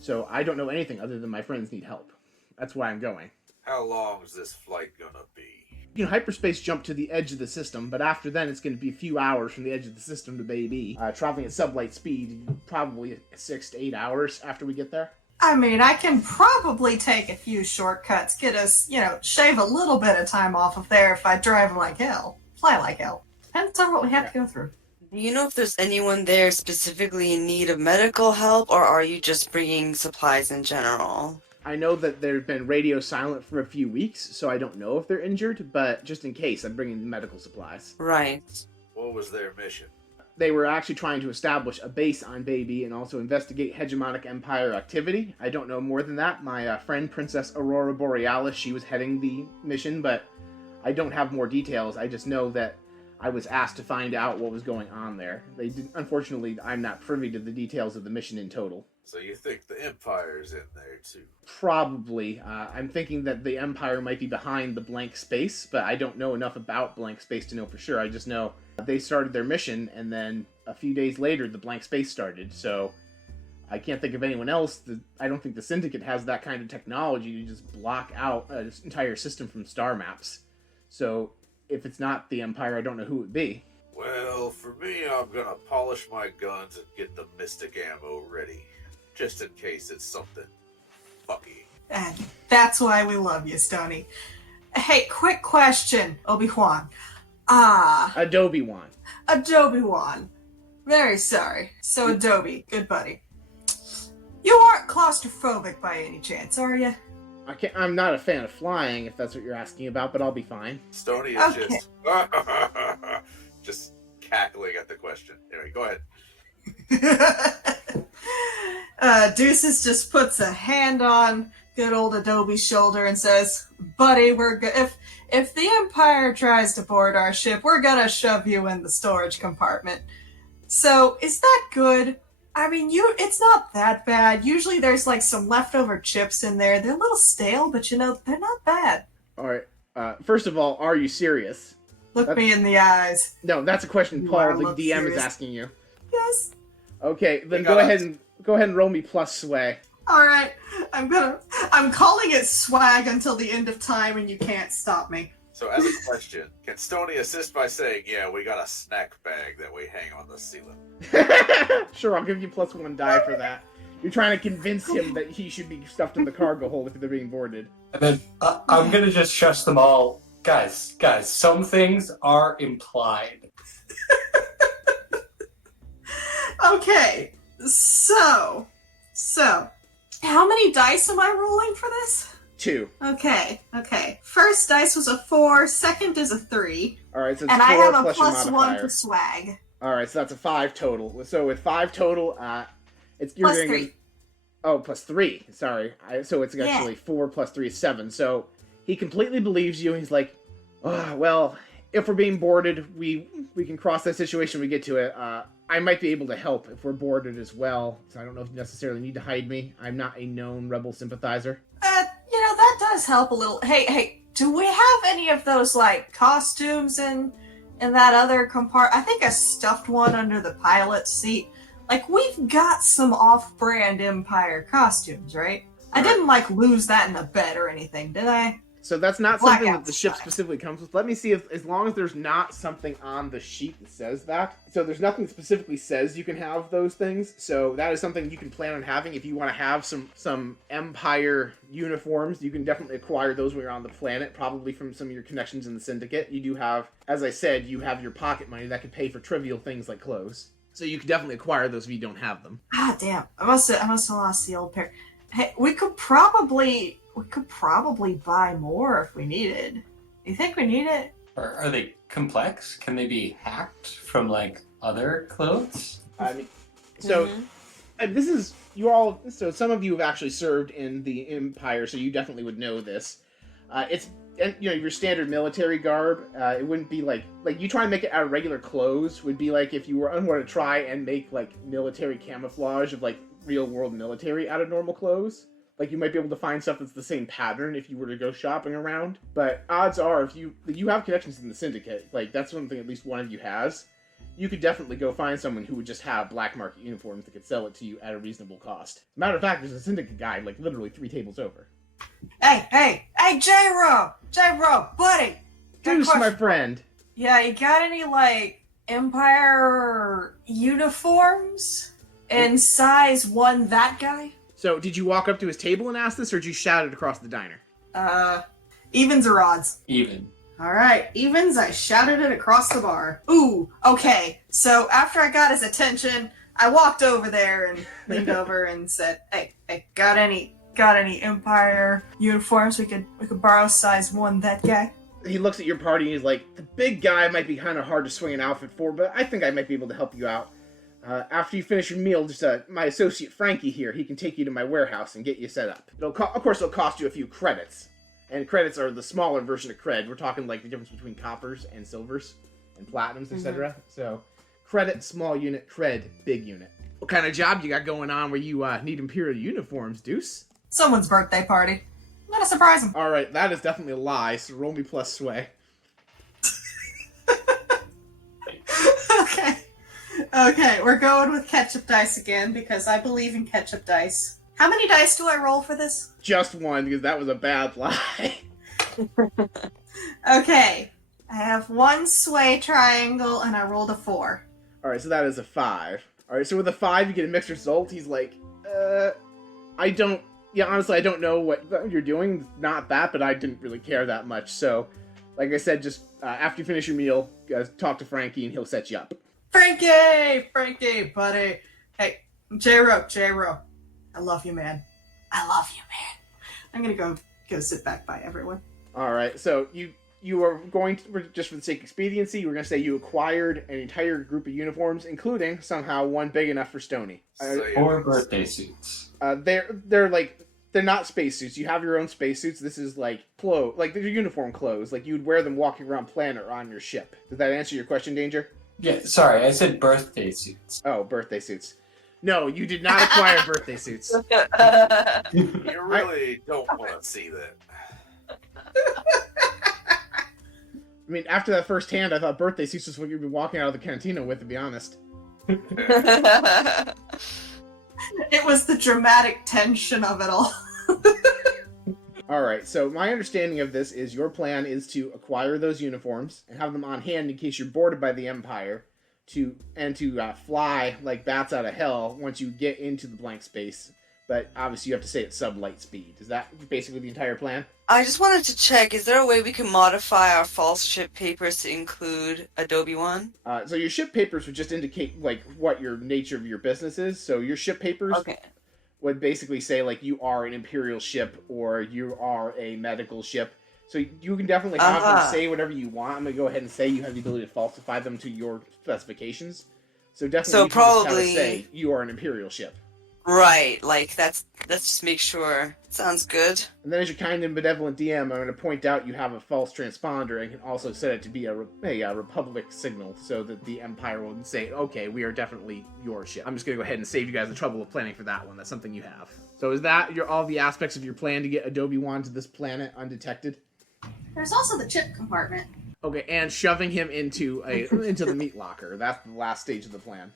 So I don't know anything other than my friends need help. That's why I'm going. How long is this flight gonna be? You can hyperspace jump to the edge of the system, but after then it's going to be a few hours from the edge of the system to Baby. Traveling at sublight speed, probably 6 to 8 hours after we get there. I mean, I can probably take a few shortcuts, get us, shave a little bit of time off of there if I drive like hell, fly like hell. Depends on what we have to go through. Do you know if there's anyone there specifically in need of medical help, or are you just bringing supplies in general? I know that they've been radio silent for a few weeks, so I don't know if they're injured, but just in case, I'm bringing medical supplies. Right. What was their mission? They were actually trying to establish a base on Baby and also investigate hegemonic empire activity. I don't know more than that. My friend, Princess Aurora Borealis, she was heading the mission, but I don't have more details. I just know that I was asked to find out what was going on there. Unfortunately, I'm not privy to the details of the mission in total. So you think the Empire's in there, too? Probably. I'm thinking that the Empire might be behind the blank space, but I don't know enough about blank space to know for sure. I just know they started their mission, and then a few days later, the blank space started. So I can't think of anyone else. I don't think the Syndicate has that kind of technology to just block out an entire system from star maps. So if it's not the Empire, I don't know who it would be. Well, for me, I'm gonna polish my guns and get the mystic ammo ready. Just in case it's something fucky. And that's why we love you, Stony. Hey, quick question, Obi-Wan. Adobe Wan. Adobe-Wan. Very sorry. So, Adobe, good buddy. You aren't claustrophobic by any chance, are you? I'm not a fan of flying, if that's what you're asking about, but I'll be fine. Stony is Okay. just cackling at the question. Anyway, go ahead. Deuces just puts a hand on good old Adobe's shoulder and says, "Buddy, we're if the Empire tries to board our ship, we're gonna shove you in the storage compartment." So, is that good? I mean, it's not that bad. Usually there's like some leftover chips in there. They're a little stale, but they're not bad. Alright, first of all, are you serious? Look me in the eyes. No, that's a question You Paul, are the look DM, serious. is asking you. Yes. Okay, then We go got ahead and roll me plus sway. Alright. I'm calling it swag until the end of time and you can't stop me. So, as a question, can Stony assist by saying, "Yeah, we got a snack bag that we hang on the ceiling"? Sure, I'll give you +1 die for that. You're trying to convince him that he should be stuffed in the cargo hold if they're being boarded. And then I'm gonna just shush them all. Guys, some things are implied. Okay, so, how many dice am I rolling for this? 2. Okay. First dice was a 4, second is a 3, Alright, so it's and 4 I have a plus your +1 modifier. for swag. Alright, so that's a 5 total. So with 5 total, you're Plus doing 3. Oh, +3. Sorry. So it's actually 4 plus 3 is 7. So he completely believes you, and he's like, oh, well, if we're being boarded, we can cross that situation when we get to it. I might be able to help if we're boarded as well, so I don't know if you necessarily need to hide me. I'm not a known rebel sympathizer. That does help a little. Hey, do we have any of those, like, costumes in that other compartment? I think a stuffed one under the pilot's seat. Like, we've got some off-brand Empire costumes, right? I didn't, like, lose that in a bet or anything, did I? So that's not something that Blackout the ship strike. specifically comes with. Let me see if, as long as there's not something on the sheet that says that. So there's nothing that specifically says you can have those things. So that is something you can plan on having. If you want to have some Empire uniforms, you can definitely acquire those when you're on the planet, probably from some of your connections in the Syndicate. You do have, as I said, you have your pocket money that could pay for trivial things like clothes. So you can definitely acquire those if you don't have them. Ah, damn. I must have lost the old pair. Hey, we could probably buy more if we needed. You think we need it? Are they complex? Can they be hacked from like other clothes? I mean, so this is you all. So some of you have actually served in the Empire, so you definitely would know this. It's your standard military garb. It wouldn't be like you try and make it out of regular clothes. Would be like if you were to try and make like military camouflage of like real world military out of normal clothes. Like, you might be able to find stuff that's the same pattern if you were to go shopping around. But odds are, if you have connections in the Syndicate, like, that's one thing at least one of you has, you could definitely go find someone who would just have black market uniforms that could sell it to you at a reasonable cost. Matter of fact, there's a Syndicate guy, like, literally 3 tables over. Hey, J-Ro, buddy! Deuce, my friend. Yeah, you got any, like, Empire uniforms in size 1 that guy? So, did you walk up to his table and ask this, or did you shout it across the diner? Evens or odds? Even. Alright, evens, I shouted it across the bar. Ooh, okay. So after I got his attention, I walked over there and leaned over and said, Hey, got any Empire uniforms we could borrow size 1 that guy? He looks at your party and he's like, the big guy might be kind of hard to swing an outfit for, but I think I might be able to help you out. After you finish your meal, just my associate Frankie here, he can take you to my warehouse and get you set up. Of course, it'll cost you a few credits. And credits are the smaller version of cred. We're talking like the difference between coppers and silvers and platinums, etc. So, credit, small unit, cred, big unit. What kind of job you got going on where you need Imperial uniforms, Deuce? Someone's birthday party. I'm gonna surprise him. Alright, that is definitely a lie, so roll me plus sway. Okay, we're going with ketchup dice again because I believe in ketchup dice. How many dice do I roll for this? Just 1, because that was a bad lie. Okay, I have 1 sway triangle and I rolled a 4. Alright, so that is a 5. Alright, so with a 5, you get a mixed result. He's like, honestly, I don't know what you're doing. Not that, but I didn't really care that much. So, like I said, just after you finish your meal, talk to Frankie and he'll set you up. Frankie, buddy. Hey, J-Ro. I love you, man. I'm gonna go sit back by everyone. Alright, so you are going to, just for the sake of expediency, we're going to say you acquired an entire group of uniforms, including, somehow, one big enough for Stony. 4 birthday suits. They're not spacesuits. You have your own spacesuits. This is like clothes, like they're uniform clothes. Like you'd wear them walking around planet or on your ship. Did that answer your question, Danger? Yeah, sorry, I said birthday suits. Oh, birthday suits. No, you did not acquire birthday suits. You really don't want to see that. I mean, after that first hand, I thought birthday suits was what you'd be walking out of the cantina with, to be honest. It was the dramatic tension of it all. All right, so my understanding of this is your plan is to acquire those uniforms and have them on hand in case you're boarded by the Empire, to fly like bats out of hell once you get into the blank space. But obviously you have to stay at sub-light speed. Is that basically the entire plan? I just wanted to check, is there a way we can modify our false ship papers to include Adobe One? So your ship papers would just indicate like what your nature of your business is. So your ship papers Okay. would basically say like you are an Imperial ship or you are a medical ship. So you can definitely have them say whatever you want. I'm gonna go ahead and say you have the ability to falsify them to your specifications. So definitely, So you can just have probably- it say you are an Imperial ship. Right, like let's just make sure. Sounds good. And then as your kind and benevolent DM, I'm going to point out you have a false transponder and can also set it to be a Republic signal so that the Empire will say, okay, we are definitely your ship. I'm just going to go ahead and save you guys the trouble of planning for that one. That's something you have. So is that all the aspects of your plan to get Adobe Wand to this planet undetected? There's also the chip compartment. Okay, and shoving him into the meat locker. That's the last stage of the plan.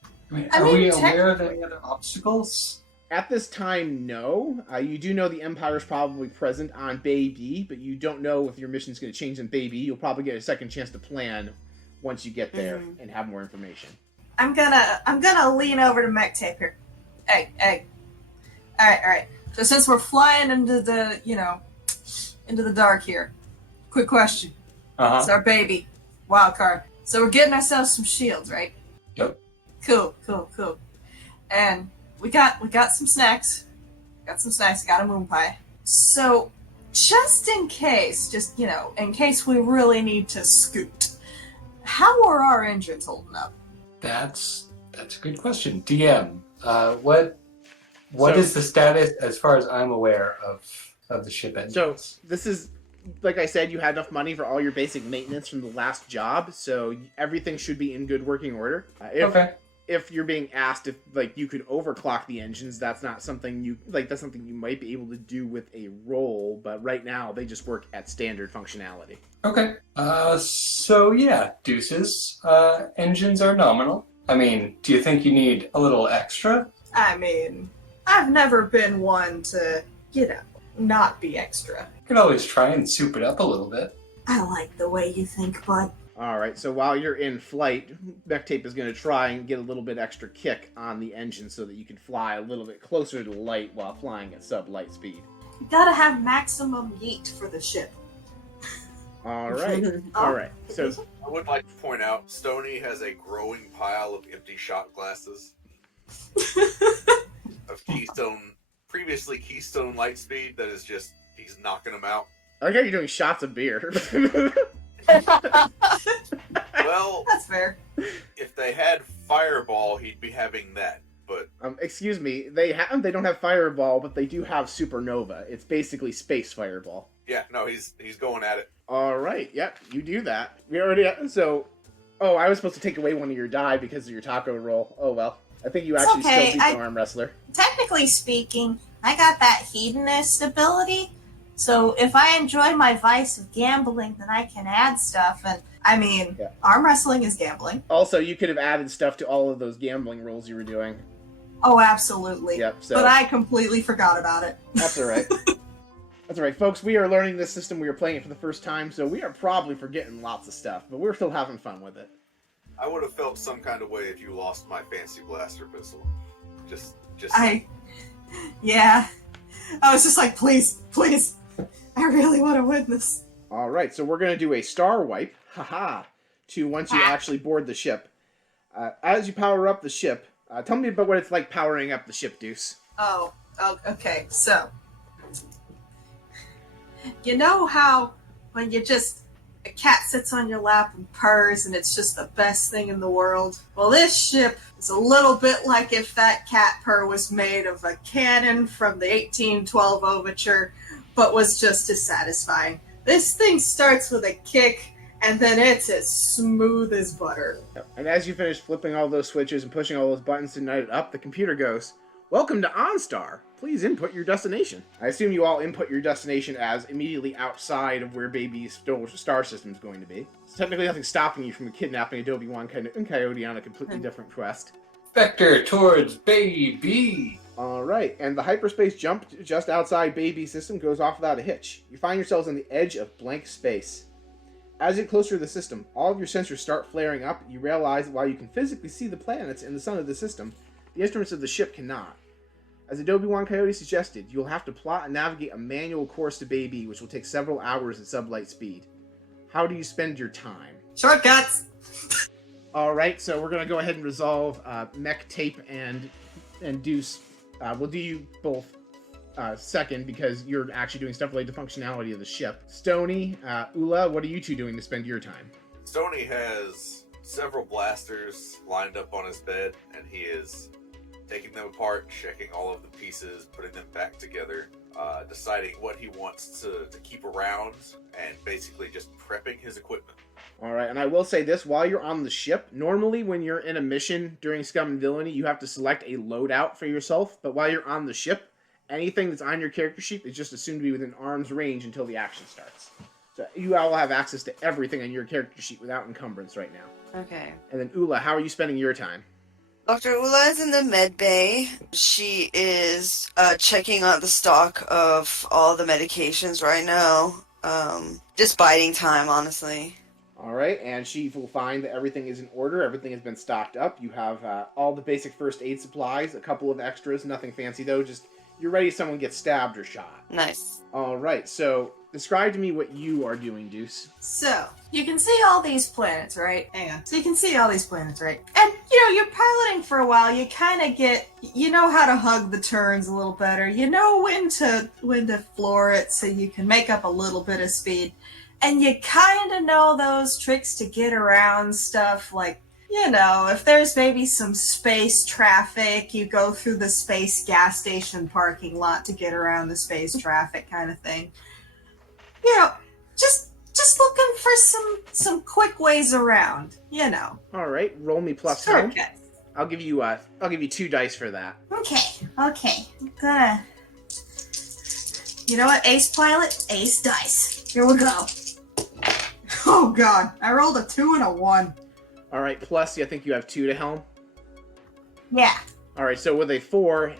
Are we aware of any other obstacles? At this time, no. You do know the Empire is probably present on Bay B, but you don't know if your mission's going to change on Bay B. You'll probably get a second chance to plan once you get there and have more information. I'm gonna lean over to Mech Tape here. Hey. All right. So since we're flying into the dark here, quick question. It's our baby wild card. So we're getting ourselves some shields, right? Yep. Cool. And we got some snacks. Got a moon pie. So just in case we really need to scoot, how are our engines holding up? That's a good question. DM, what is the status as far as I'm aware of the ship engines? So this is, like I said, you had enough money for all your basic maintenance from the last job, so everything should be in good working order. If you're being asked if you could overclock the engines, that's not something that's something you might be able to do with a roll, but right now they just work at standard functionality. Okay. So yeah, deuces. Engines are nominal. I mean, do you think you need a little extra? I mean, I've never been one to, not be extra. You could always try and soup it up a little bit. I like the way you think, bud. All right, so while you're in flight, Mech Tape is going to try and get a little bit extra kick on the engine so that you can fly a little bit closer to light while flying at sub-light speed. You gotta have maximum yeet for the ship. All right. All right. So I would like to point out, Stony has a growing pile of empty shot glasses of previously Keystone Lightspeed that is just, he's knocking them out. I like how you're doing shots of beer. Well, That's fair. if they had Fireball, he'd be having that. But excuse me, they don't have Fireball, but they do have Supernova. It's basically Space Fireball. yeah, no, he's going at it. All right. Yep, you do that. We already so. Oh, I was supposed to take away one of your die because of your taco roll. Oh well. I think you actually okay, still beat the arm wrestler. Technically speaking, I got that hedonist ability. So if I enjoy my vice of gambling, then I can add stuff. And I mean, Arm wrestling is gambling. Also, you could have added stuff to all of those gambling rolls you were doing. Oh, absolutely. Yep. So But I completely forgot about it. that's all right. That's all right, folks. We are learning this system. We are playing it for the first time, so we are probably forgetting lots of stuff, but we're still having fun with it. I would have felt some kind of way if you lost my fancy blaster pistol. Just. Yeah. I was just like, please. I really want to win this. All right, so we're going to do a star wipe, to once you actually board the ship. As you power up the ship, tell me about what it's like powering up the ship, Deuce. Oh, okay. So, you know how when a cat sits on your lap and purrs and it's just the best thing in the world? Well, this ship is a little bit like if that cat purr was made of a cannon from the 1812 overture, but was just as satisfying. This thing starts with a kick, and then it's as smooth as butter. And as you finish flipping all those switches and pushing all those buttons to ignite it up, the computer goes, "Welcome to OnStar. Please input your destination." I assume you all input your destination as immediately outside of where Baby's star system is going to be. So technically nothing stopping you from kidnapping Adobe One and Coyote on a completely different quest. Vector towards baby. All right, and the hyperspace jump just outside Baby system goes off without a hitch. You find yourselves on the edge of blank space. As you get closer to the system, all of your sensors start flaring up. You realize that while you can physically see the planets and the sun of the system, the instruments of the ship cannot. As Adobe Wan Coyote suggested, you'll have to plot and navigate a manual course to Baby, which will take several hours at sublight speed. How do you spend your time? Shortcuts. All right, so we're going to go ahead and resolve Mech Tape and Deuce. We'll do you both second because you're actually doing stuff related to functionality of the ship. Stony, Ula, what are you two doing to spend your time? Stony has several blasters lined up on his bed, and he is taking them apart, checking all of the pieces, putting them back together, deciding what he wants to keep around, and basically just prepping his equipment. All right, and I will say this, while you're on the ship, normally when you're in a mission during Scum and Villainy, you have to select a loadout for yourself, but while you're on the ship, anything that's on your character sheet is just assumed to be within arm's range until the action starts. So you all have access to everything on your character sheet without encumbrance right now. Okay. And then Ula, how are you spending your time? Dr. Ula is in the med bay. She is checking out the stock of all the medications right now. Just biding time, honestly. All right, and she will find that everything is in order. Everything has been stocked up. You have all the basic first aid supplies, a couple of extras, nothing fancy though. Just you're ready if someone gets stabbed or shot. Nice. All right, so describe to me what you are doing, Deuce. So, you can see all these planets, right? Hang on. So you can see all these planets, right? And, you're piloting for a while, you kind of you know how to hug the turns a little better. You know when to floor it so you can make up a little bit of speed. And you kind of know those tricks to get around stuff, like, if there's maybe some space traffic, you go through the space gas station parking lot to get around the space traffic kind of thing. Just looking for some quick ways around, All right, roll me plus home. Shortcuts. I'll give you 2 dice for that. Okay. I'm gonna... You know what, Ace Pilot? Ace Dice. Here we go. Oh god, I rolled a 2 and a 1. All right, plus I think you have 2 to helm. Yeah. All right, so with a 4,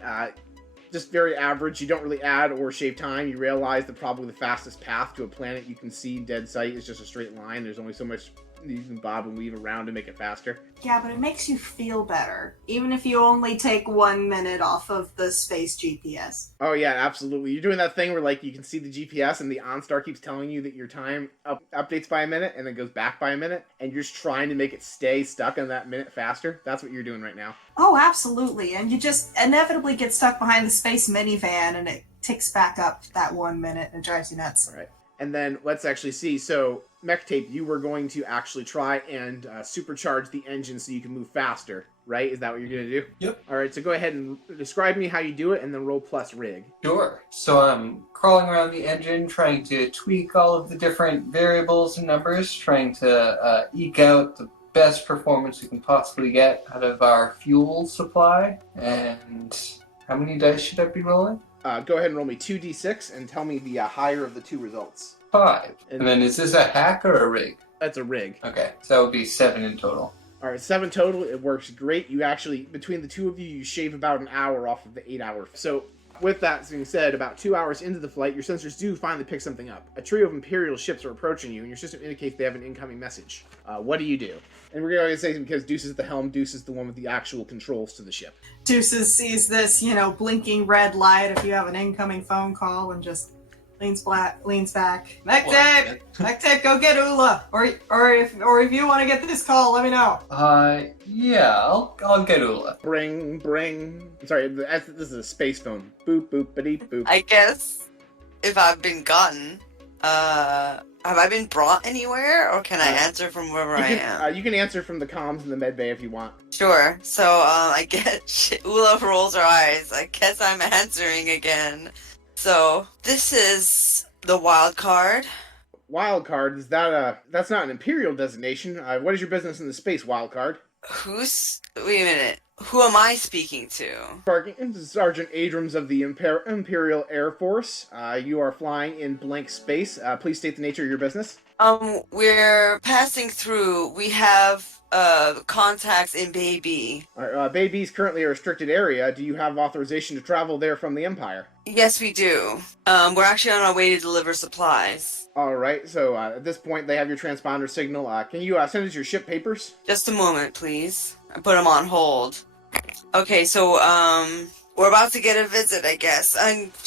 just very average. You don't really add or shave time. You realize that probably the fastest path to a planet you can see dead sight is just a straight line. There's only so much you can bob and weave around to make it faster. Yeah, but it makes you feel better, even if you only take 1 minute off of the space GPS. Oh yeah, absolutely. You're doing that thing where you can see the GPS and the OnStar keeps telling you that your time updates by a minute and then goes back by a minute, and you're just trying to make it stay stuck on that minute faster. That's what you're doing right now. Oh, absolutely. And you just inevitably get stuck behind the space minivan and it ticks back up that 1 minute and it drives you nuts. All right. And then let's actually see. So, Mech Tape, you were going to actually try and supercharge the engine so you can move faster, right? Is that what you're going to do? Yep. All right, so go ahead and describe me how you do it and then roll plus rig. Sure. So I'm crawling around the engine, trying to tweak all of the different variables and numbers, trying to eke out the best performance we can possibly get out of our fuel supply. And how many dice should I be rolling? Go ahead and roll me 2d6 and tell me the higher of the 2 results. 5. And then is this a hack or a rig? That's a rig. Okay, so that would be 7 in total. All right, 7 total. It works great. You actually, between the two of you, you shave about an hour off of the 8-hour. So with that being said, about 2 hours into the flight, your sensors do finally pick something up. A trio of Imperial ships are approaching you, and your system indicates they have an incoming message. What do you do? And we're going to say, because Deuce is the helm, Deuce is the one with the actual controls to the ship. Deuces sees this, blinking red light if you have an incoming phone call and just leans back. Mech Tape, go get Ula. Or if you want to get this call, let me know. Yeah, I'll get Ula. Bring. I'm sorry, this is a space phone. Boop, boop, ba-deep, boop. I guess if I've been gotten, have I been brought anywhere, or can I answer from wherever I am? You can answer from the comms in the med bay if you want. Sure. So, I guess Ula rolls her eyes. I guess I'm answering again. So, this is the wild card. Wild card? That's not an Imperial designation. What is your business in the space, wild card? Wait a minute. Who am I speaking to? Sergeant Abrams of the Imperial Air Force. You are flying in blank space. Please state the nature of your business. We're passing through. We have contacts in Baby. All right, Baybee's currently a restricted area. Do you have authorization to travel there from the Empire? Yes, we do. We're actually on our way to deliver supplies. All right, so at this point, they have your transponder signal. Can you send us your ship papers? Just a moment, please. I put them on hold. Okay, so, we're about to get a visit, I guess.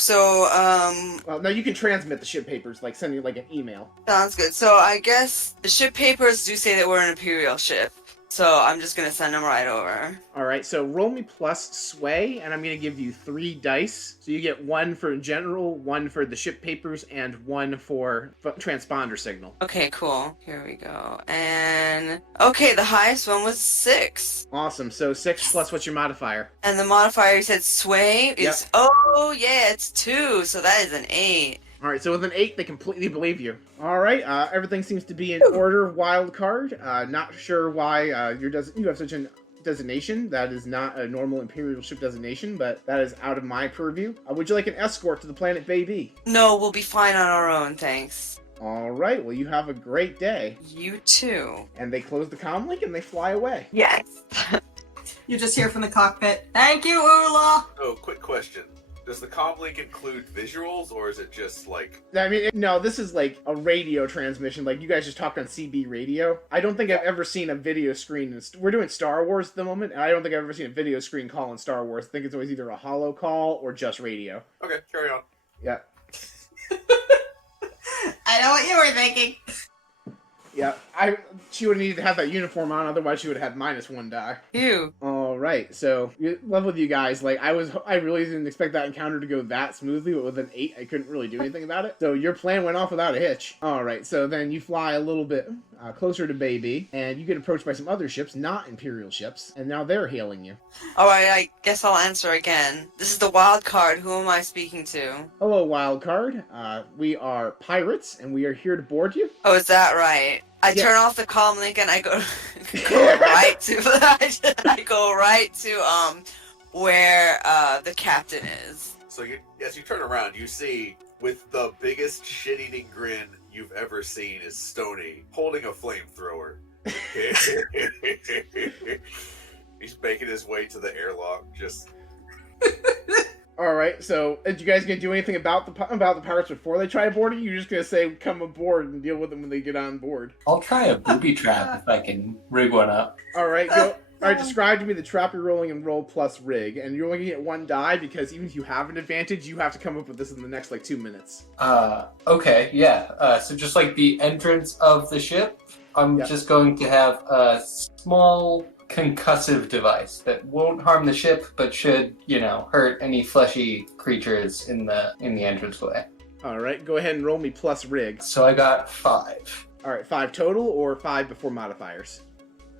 Well, no, you can transmit the ship papers, like sending like an email. Sounds good. So I guess the ship papers do say that we're an Imperial ship. So I'm just gonna send them right over. All right, so roll me plus sway, and I'm going to give you 3 dice. So you get 1 for general, 1 for the ship papers, and 1 for transponder signal. Okay, cool. Here we go. And okay, the highest one was 6. Awesome. So 6 plus what's your modifier? And the modifier you said sway is it's 2. So that is an 8. All right, so with an 8, they completely believe you. All right, everything seems to be in order. Wild card. Not sure why you have such a designation. That is not a normal Imperial ship designation, but that is out of my purview. Would you like an escort to the planet Baby? No, we'll be fine on our own, thanks. All right, well, you have a great day. You too. And they close the comlink and they fly away. Yes. You just hear from the cockpit. Thank you, Ula. Oh, quick question. Does the comlink include visuals, or is it just like... I mean, no, this is like a radio transmission. Like, you guys just talked on CB radio. I don't think I've ever seen a video screen. We're doing Star Wars at the moment, and I don't think I've ever seen a video screen call in Star Wars. I think it's always either a holo call or just radio. Okay, carry on. Yeah. I know what you were thinking. Yeah, she would have needed to have that uniform on, otherwise she would have had -1 die. You. All right, so love with you guys. Like I really didn't expect that encounter to go that smoothly, but with an 8, I couldn't really do anything about it. So your plan went off without a hitch. All right, so then you fly a little bit closer to Baby, and you get approached by some other ships, not Imperial ships, and now they're hailing you. All right, I guess I'll answer again. This is the wild card. Who am I speaking to? Hello, wild card. We are pirates, and we are here to board you. Oh, is that right? I Yeah. turn off the comlink and I go right to I go right to where the captain is. So as you turn around, you see, with the biggest shit-eating grin you've ever seen, is Stony holding a flamethrower. He's making his way to the airlock, just... All right, so are you guys gonna do anything about the pirates before they try to board you? You're just gonna say come aboard and deal with them when they get on board. I'll try a booby trap if I can rig one up. All right, go. All right, describe to me the trap you're rolling and roll plus rig, and you're only gonna get 1 die because even if you have an advantage, you have to come up with this in the next 2 minutes. Okay, yeah. So just like the entrance of the ship, I'm just going to have a small concussive device that won't harm the ship, but should, hurt any fleshy creatures in the entranceway. All right, go ahead and roll me plus rig. So I got 5. All right, 5 total or 5 before modifiers.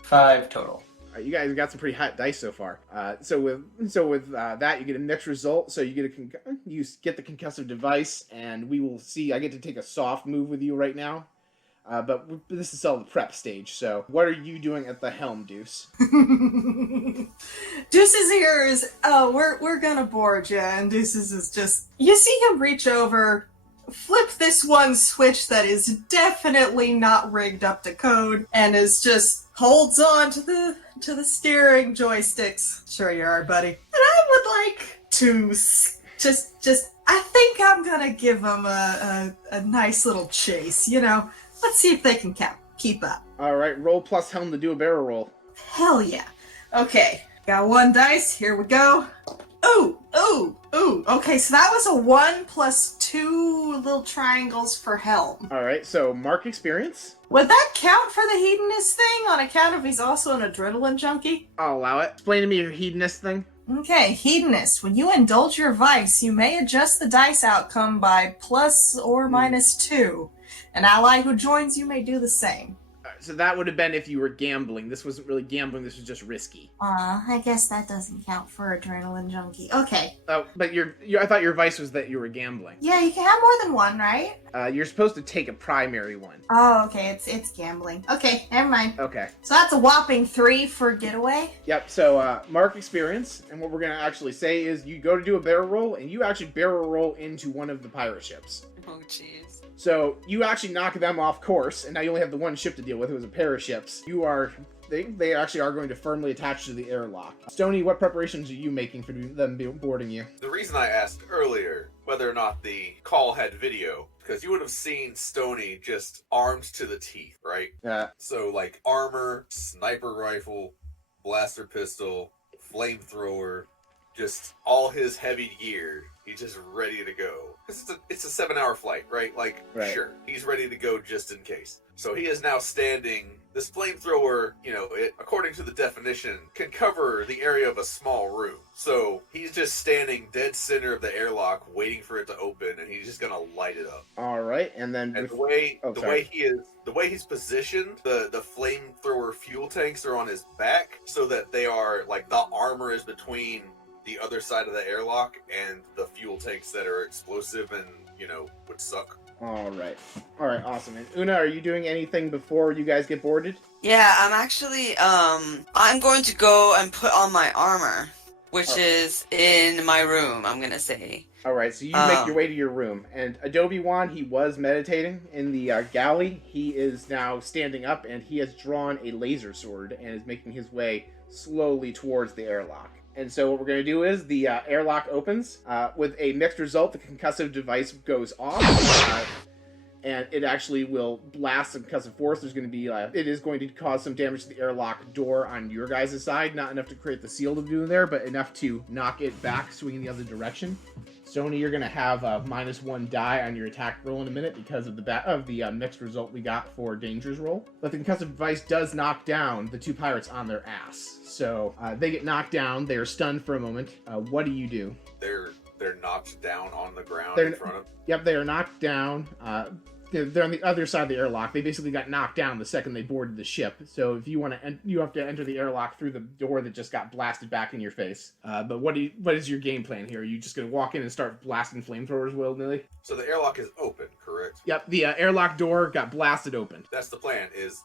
5 total. All right, you guys got some pretty hot dice so far. So with that, you get a mixed result. So you get the concussive device, and we will see. I get to take a soft move with you right now. But this is all the prep stage, so what are you doing at the helm, Deuce? Deuce's here is, we're gonna board you, and Deuce's is just, you see him reach over, flip this one switch that is definitely not rigged up to code, and is just holds on to the steering joysticks. Sure you are, buddy. And I would like to just, I think I'm gonna give him a nice little chase, Let's see if they can keep up. All right, roll plus helm to do a barrel roll. Hell yeah. Okay, got 1 dice. Here we go. Ooh. Okay, so that was a 1 plus 2 little triangles for helm. All right, so mark experience. Would that count for the hedonist thing on account of he's also an adrenaline junkie? I'll allow it. Explain to me your hedonist thing. Okay, hedonist. When you indulge your vice, you may adjust the dice outcome by plus or minus 2. An ally who joins you may do the same. So that would have been if you were gambling. This wasn't really gambling, this was just risky. I guess that doesn't count for adrenaline junkie. Okay. Oh, but I thought your vice was that you were gambling. Yeah, you can have more than 1, right? You're supposed to take a primary one. Oh, okay, it's gambling. Okay, never mind. Okay. So that's a whopping 3 for getaway? Yep, so mark experience, and what we're going to actually say is you go to do a barrel roll, and you actually barrel roll into one of the pirate ships. Oh, jeez. So you actually knock them off course, and now you only have the one ship to deal with. It was a pair of ships. They actually are going to firmly attach to the airlock. Stony, what preparations are you making for them boarding you? The reason I asked earlier whether or not the call had video, because you would have seen Stony just armed to the teeth, right? So, like, armor, sniper rifle, blaster pistol, flamethrower, just all his heavy gear. He's just ready to go. Because it's a 7-hour flight, right? Like, Right. Sure, he's ready to go just in case. So he is now standing. This flamethrower, according to the definition, can cover the area of a small room. So he's just standing dead center of the airlock, waiting for it to open, and he's just gonna light it up. All right, and then And the way he's positioned, the flamethrower fuel tanks are on his back, so that they are like the armor is between the other side of the airlock and the fuel tanks that are explosive and would suck. All right, awesome. And Una, are you doing anything before you guys get boarded? Yeah, I'm actually, I'm going to go and put on my armor, which is in my room, I'm gonna say. All right, so you make your way to your room, and Adobe Wan, he was meditating in the galley. He is now standing up, and he has drawn a laser sword and is making his way slowly towards the airlock. And so what we're going to do is the airlock opens with a mixed result. The concussive device goes off, and it actually will blast some concussive force. There's going to be it is going to cause some damage to the airlock door on your guys' side. Not enough to create the seal to do there, but enough to knock it back, swinging the other direction. Stony, you're going to have a -1 die on your attack roll in a minute because of the mixed result we got for Danger's roll. But the concussive device does knock down the two pirates on their ass. So they get knocked down. They are stunned for a moment. What do you do? They're knocked down on the ground They're- in front of. Yep, they are knocked down. They're on the other side of the airlock. They basically got knocked down the second they boarded the ship. So if you want to, you have to enter the airlock through the door that just got blasted back in your face. But what is your game plan here? Are you just going to walk in and start blasting flamethrowers willy-nilly? So the airlock is open, correct? Yep, the airlock door got blasted open. That's the plan. Is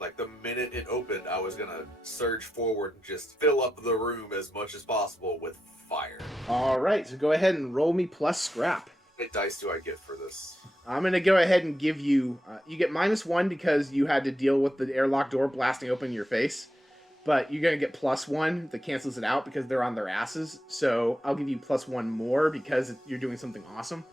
like the minute it opened, I was gonna surge forward and just fill up the room as much as possible with fire. All right, so go ahead and roll me plus scrap. How many dice do I get for this? I'm going to go ahead and give you... you get -1 because you had to deal with the airlock door blasting open in your face. But you're going to get +1 that cancels it out because they're on their asses. So I'll give you +1 more because you're doing something awesome.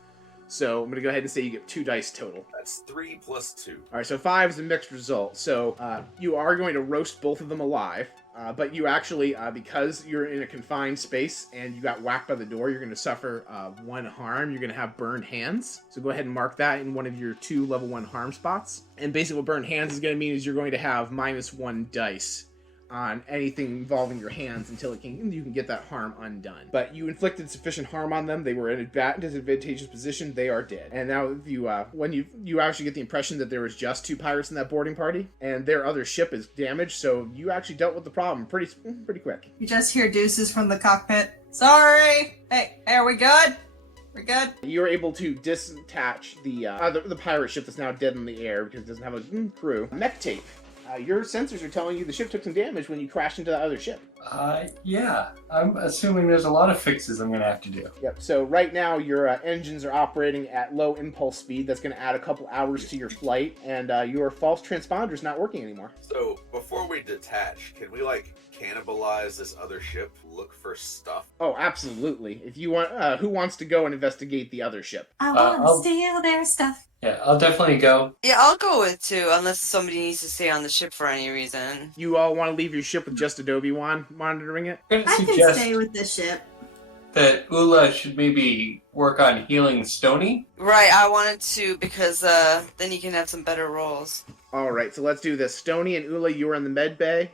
So I'm going to go ahead and say you get 2 dice total. That's 3 plus 2. All right, so 5 is a mixed result. So you are going to roast both of them alive. But you actually, because you're in a confined space and you got whacked by the door, you're going to suffer 1 harm. You're going to have burned hands. So go ahead and mark that in one of your 2 level 1 harm spots. And basically what burned hands is going to mean is you're going to have -1 dice on anything involving your hands until you can get that harm undone. But you inflicted sufficient harm on them. They were in a disadvantageous position. They are dead. And now when you actually get the impression that there was just 2 pirates in that boarding party, and their other ship is damaged, so you actually dealt with the problem pretty quick. You just hear deuces from the cockpit. Sorry. Hey, are we good? We're good. You're able to disattach the pirate ship that's now dead in the air because it doesn't have a crew. Mech tape. Your sensors are telling you the ship took some damage when you crashed into the other ship. Yeah. I'm assuming there's a lot of fixes I'm going to have to do. Yep, so right now your engines are operating at low impulse speed. That's going to add a couple hours to your flight, and your false transponder's not working anymore. So before we detach, can we cannibalize this other ship? Look for stuff. Oh, absolutely. If you want, who wants to go and investigate the other ship? I want I'll- to steal their stuff. Yeah, I'll definitely go. Yeah, I'll go with 2, unless somebody needs to stay on the ship for any reason. You all want to leave your ship with just Adobe Wan monitoring it? I'm going I to can suggest stay with the ship. that Ula should maybe work on healing Stony. Right, I wanted to because then you can have some better rolls. All right, so let's do this. Stony and Ula, you are in the med bay,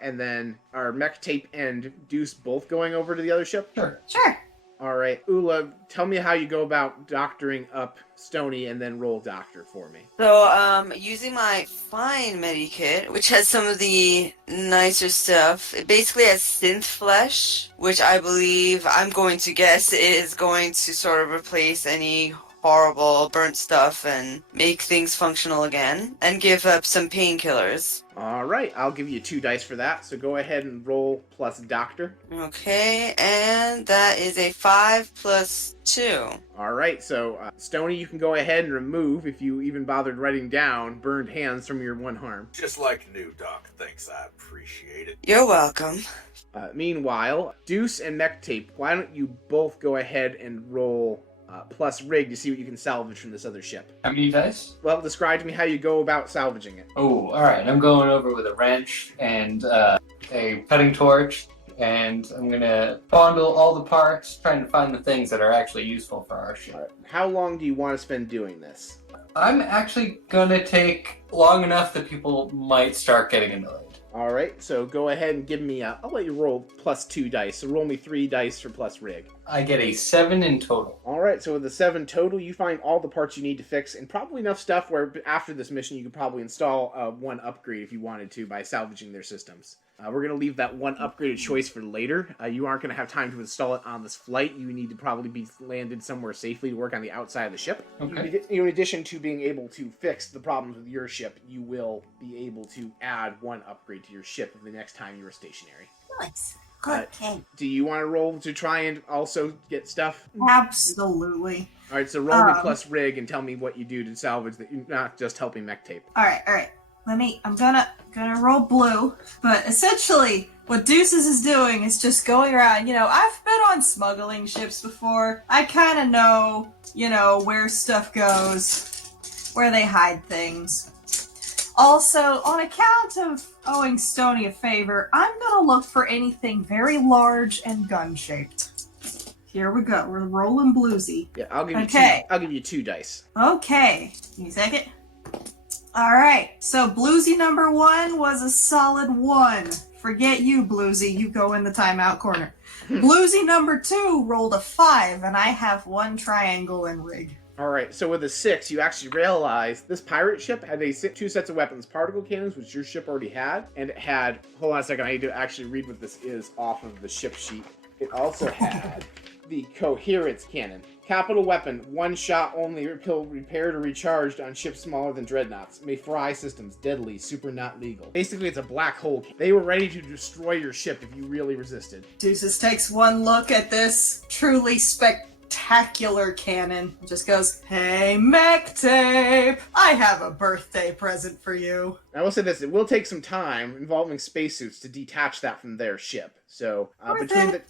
and then are Mech Tape and Deuce both going over to the other ship? Sure. Sure. All right, Ula, tell me how you go about doctoring up Stony and then roll doctor for me. So, using my fine medikit, which has some of the nicer stuff, it basically has synth flesh, which I believe, I'm going to guess, is going to sort of replace any horrible burnt stuff and make things functional again, and give up some painkillers. Alright, I'll give you 2 dice for that, so go ahead and roll plus doctor. Okay, and that is a 5 plus 2. Alright, so Stony, you can go ahead and remove, if you even bothered writing down, burned hands from your one harm. Just like new, Doc. Thanks, I appreciate it. You're welcome. Meanwhile, Deuce and Mech Tape, why don't you both go ahead and roll plus rig to see what you can salvage from this other ship? How many dice? Well, describe to me how you go about salvaging it. Oh, alright. I'm going over with a wrench and a cutting torch, and I'm gonna bundle all the parts, trying to find the things that are actually useful for our ship. Alright, how long do you want to spend doing this? I'm actually gonna take long enough that people might start getting annoyed. Alright, so go ahead and give me I'll let you roll plus 2 dice, so roll me 3 dice for plus rig. I get a 7 in total. Alright, so with the 7 total, you find all the parts you need to fix, and probably enough stuff where after this mission you could probably install one upgrade if you wanted to by salvaging their systems. We're going to leave that one upgraded choice for later. You aren't going to have time to install it on this flight. You need to probably be landed somewhere safely to work on the outside of the ship. Okay. In addition to being able to fix the problems with your ship, you will be able to add one upgrade to your ship the next time you are stationary. Nice. Okay. Do you want to roll to try and also get stuff? Absolutely. Alright, so roll me plus rig and tell me what you do to salvage that you're not just helping Mech Tape. Alright. I'm gonna roll blue, but essentially what Deuces is doing is just going around. I've been on smuggling ships before. I kind of know, where stuff goes, where they hide things. Also, on account of owing Stony a favor, I'm gonna look for anything very large and gun-shaped. Here we go. We're rolling bluesy. Yeah, I'll give you Okay. I'll give you 2 dice. Okay. Give me a second. Alright, so Bluesy number 1 was a solid 1. Forget you, Bluesy. You go in the timeout corner. Bluesy number 2 rolled a 5, and I have 1 triangle in rig. Alright, so with a 6, you actually realize this pirate ship had 2 sets of weapons. Particle cannons, which your ship already had, and it had... Hold on a second, I need to actually read what this is off of the ship sheet. It also had the Coherence Cannon. Capital weapon, 1 shot only, repaired or recharged on ships smaller than dreadnoughts. May fry systems, deadly, super not legal. Basically, it's a black hole. They were ready to destroy your ship if you really resisted. Deuces takes one look at this truly spectacular cannon and just goes, "Hey, Mech Tape, I have a birthday present for you." I will say this, it will take some time involving spacesuits to detach that from their ship. So,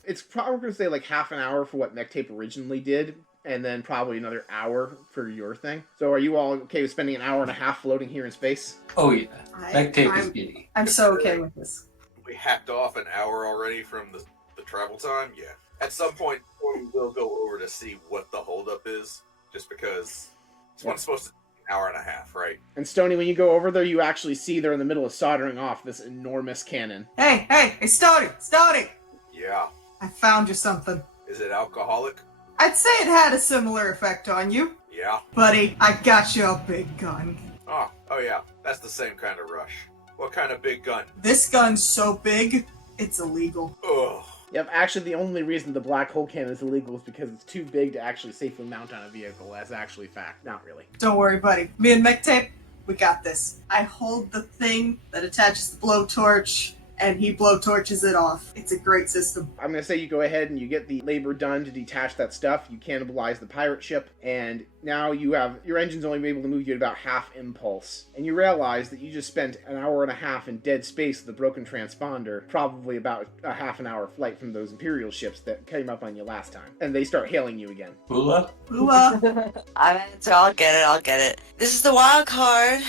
it's probably going to say like half an hour for what Mech Tape originally did, and then probably another hour for your thing. So are you all okay with spending an hour and a half floating here in space? Oh yeah, Mech Tape is beauty. I'm so okay with this. We hacked off an hour already from the travel time. Yeah. At some point, we will go over to see what the holdup is, just because it's one's supposed to take an hour and a half, right? And Stony, when you go over there, you actually see they're in the middle of soldering off this enormous cannon. Hey, Stody! Yeah. I found you something. Is it alcoholic? I'd say it had a similar effect on you. Yeah. Buddy, I got you a big gun. Oh yeah. That's the same kind of rush. What kind of big gun? This gun's so big, it's illegal. Ugh. Yep, actually the only reason the black hole cannon is illegal is because it's too big to actually safely mount on a vehicle. That's actually fact. Not really. Don't worry, buddy. Me and Mech Tape, we got this. I hold the thing that attaches the blowtorch, and he blowtorches it off. It's a great system. I'm going to say you go ahead and you get the labor done to detach that stuff. You cannibalize the pirate ship, and now you have your engine's only able to move you at about half impulse. And you realize that you just spent an hour and a half in dead space with a broken transponder, probably about a half an hour flight from those Imperial ships that came up on you last time. And they start hailing you again. Hula? I'll get it. This is the wild card.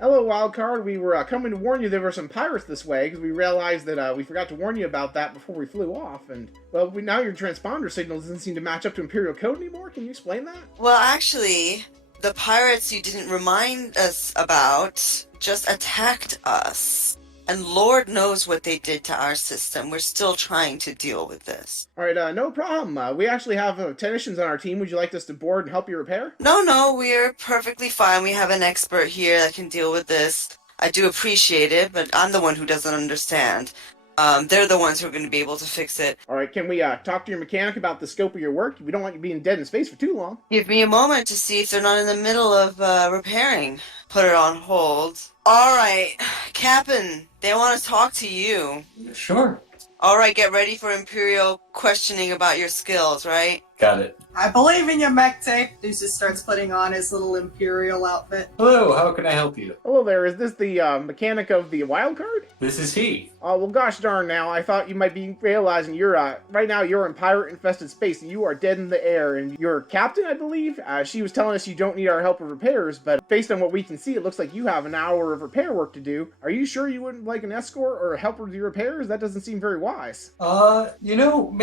Hello, Wildcard. We were coming to warn you there were some pirates this way, because we realized that we forgot to warn you about that before we flew off, and, well, now your transponder signal doesn't seem to match up to Imperial code anymore. Can you explain that? Well, actually, the pirates you didn't remind us about just attacked us. And Lord knows what they did to our system. We're still trying to deal with this. Alright, no problem. We actually have technicians on our team. Would you like us to board and help you repair? No, we're perfectly fine. We have an expert here that can deal with this. I do appreciate it, but I'm the one who doesn't understand. They're the ones who are going to be able to fix it. All right, can we talk to your mechanic about the scope of your work? We don't want you being dead in space for too long. Give me a moment to see if they're not in the middle of repairing. Put it on hold. All right, Captain, they want to talk to you. Sure. All right, get ready for Imperial questioning about your skills, right? Got it. I believe in you, mech tape. Deuces starts putting on his little Imperial outfit. Hello, how can I help you? Hello there, is this the mechanic of the wild card? This is he. Oh, well, gosh darn now, I thought you might be realizing you're, right now you're in pirate-infested space and you are dead in the air, and your captain, I believe, she was telling us you don't need our help with repairs, but based on what we can see, it looks like you have an hour of repair work to do. Are you sure you wouldn't like an escort or a helper with your repairs? That doesn't seem very wise.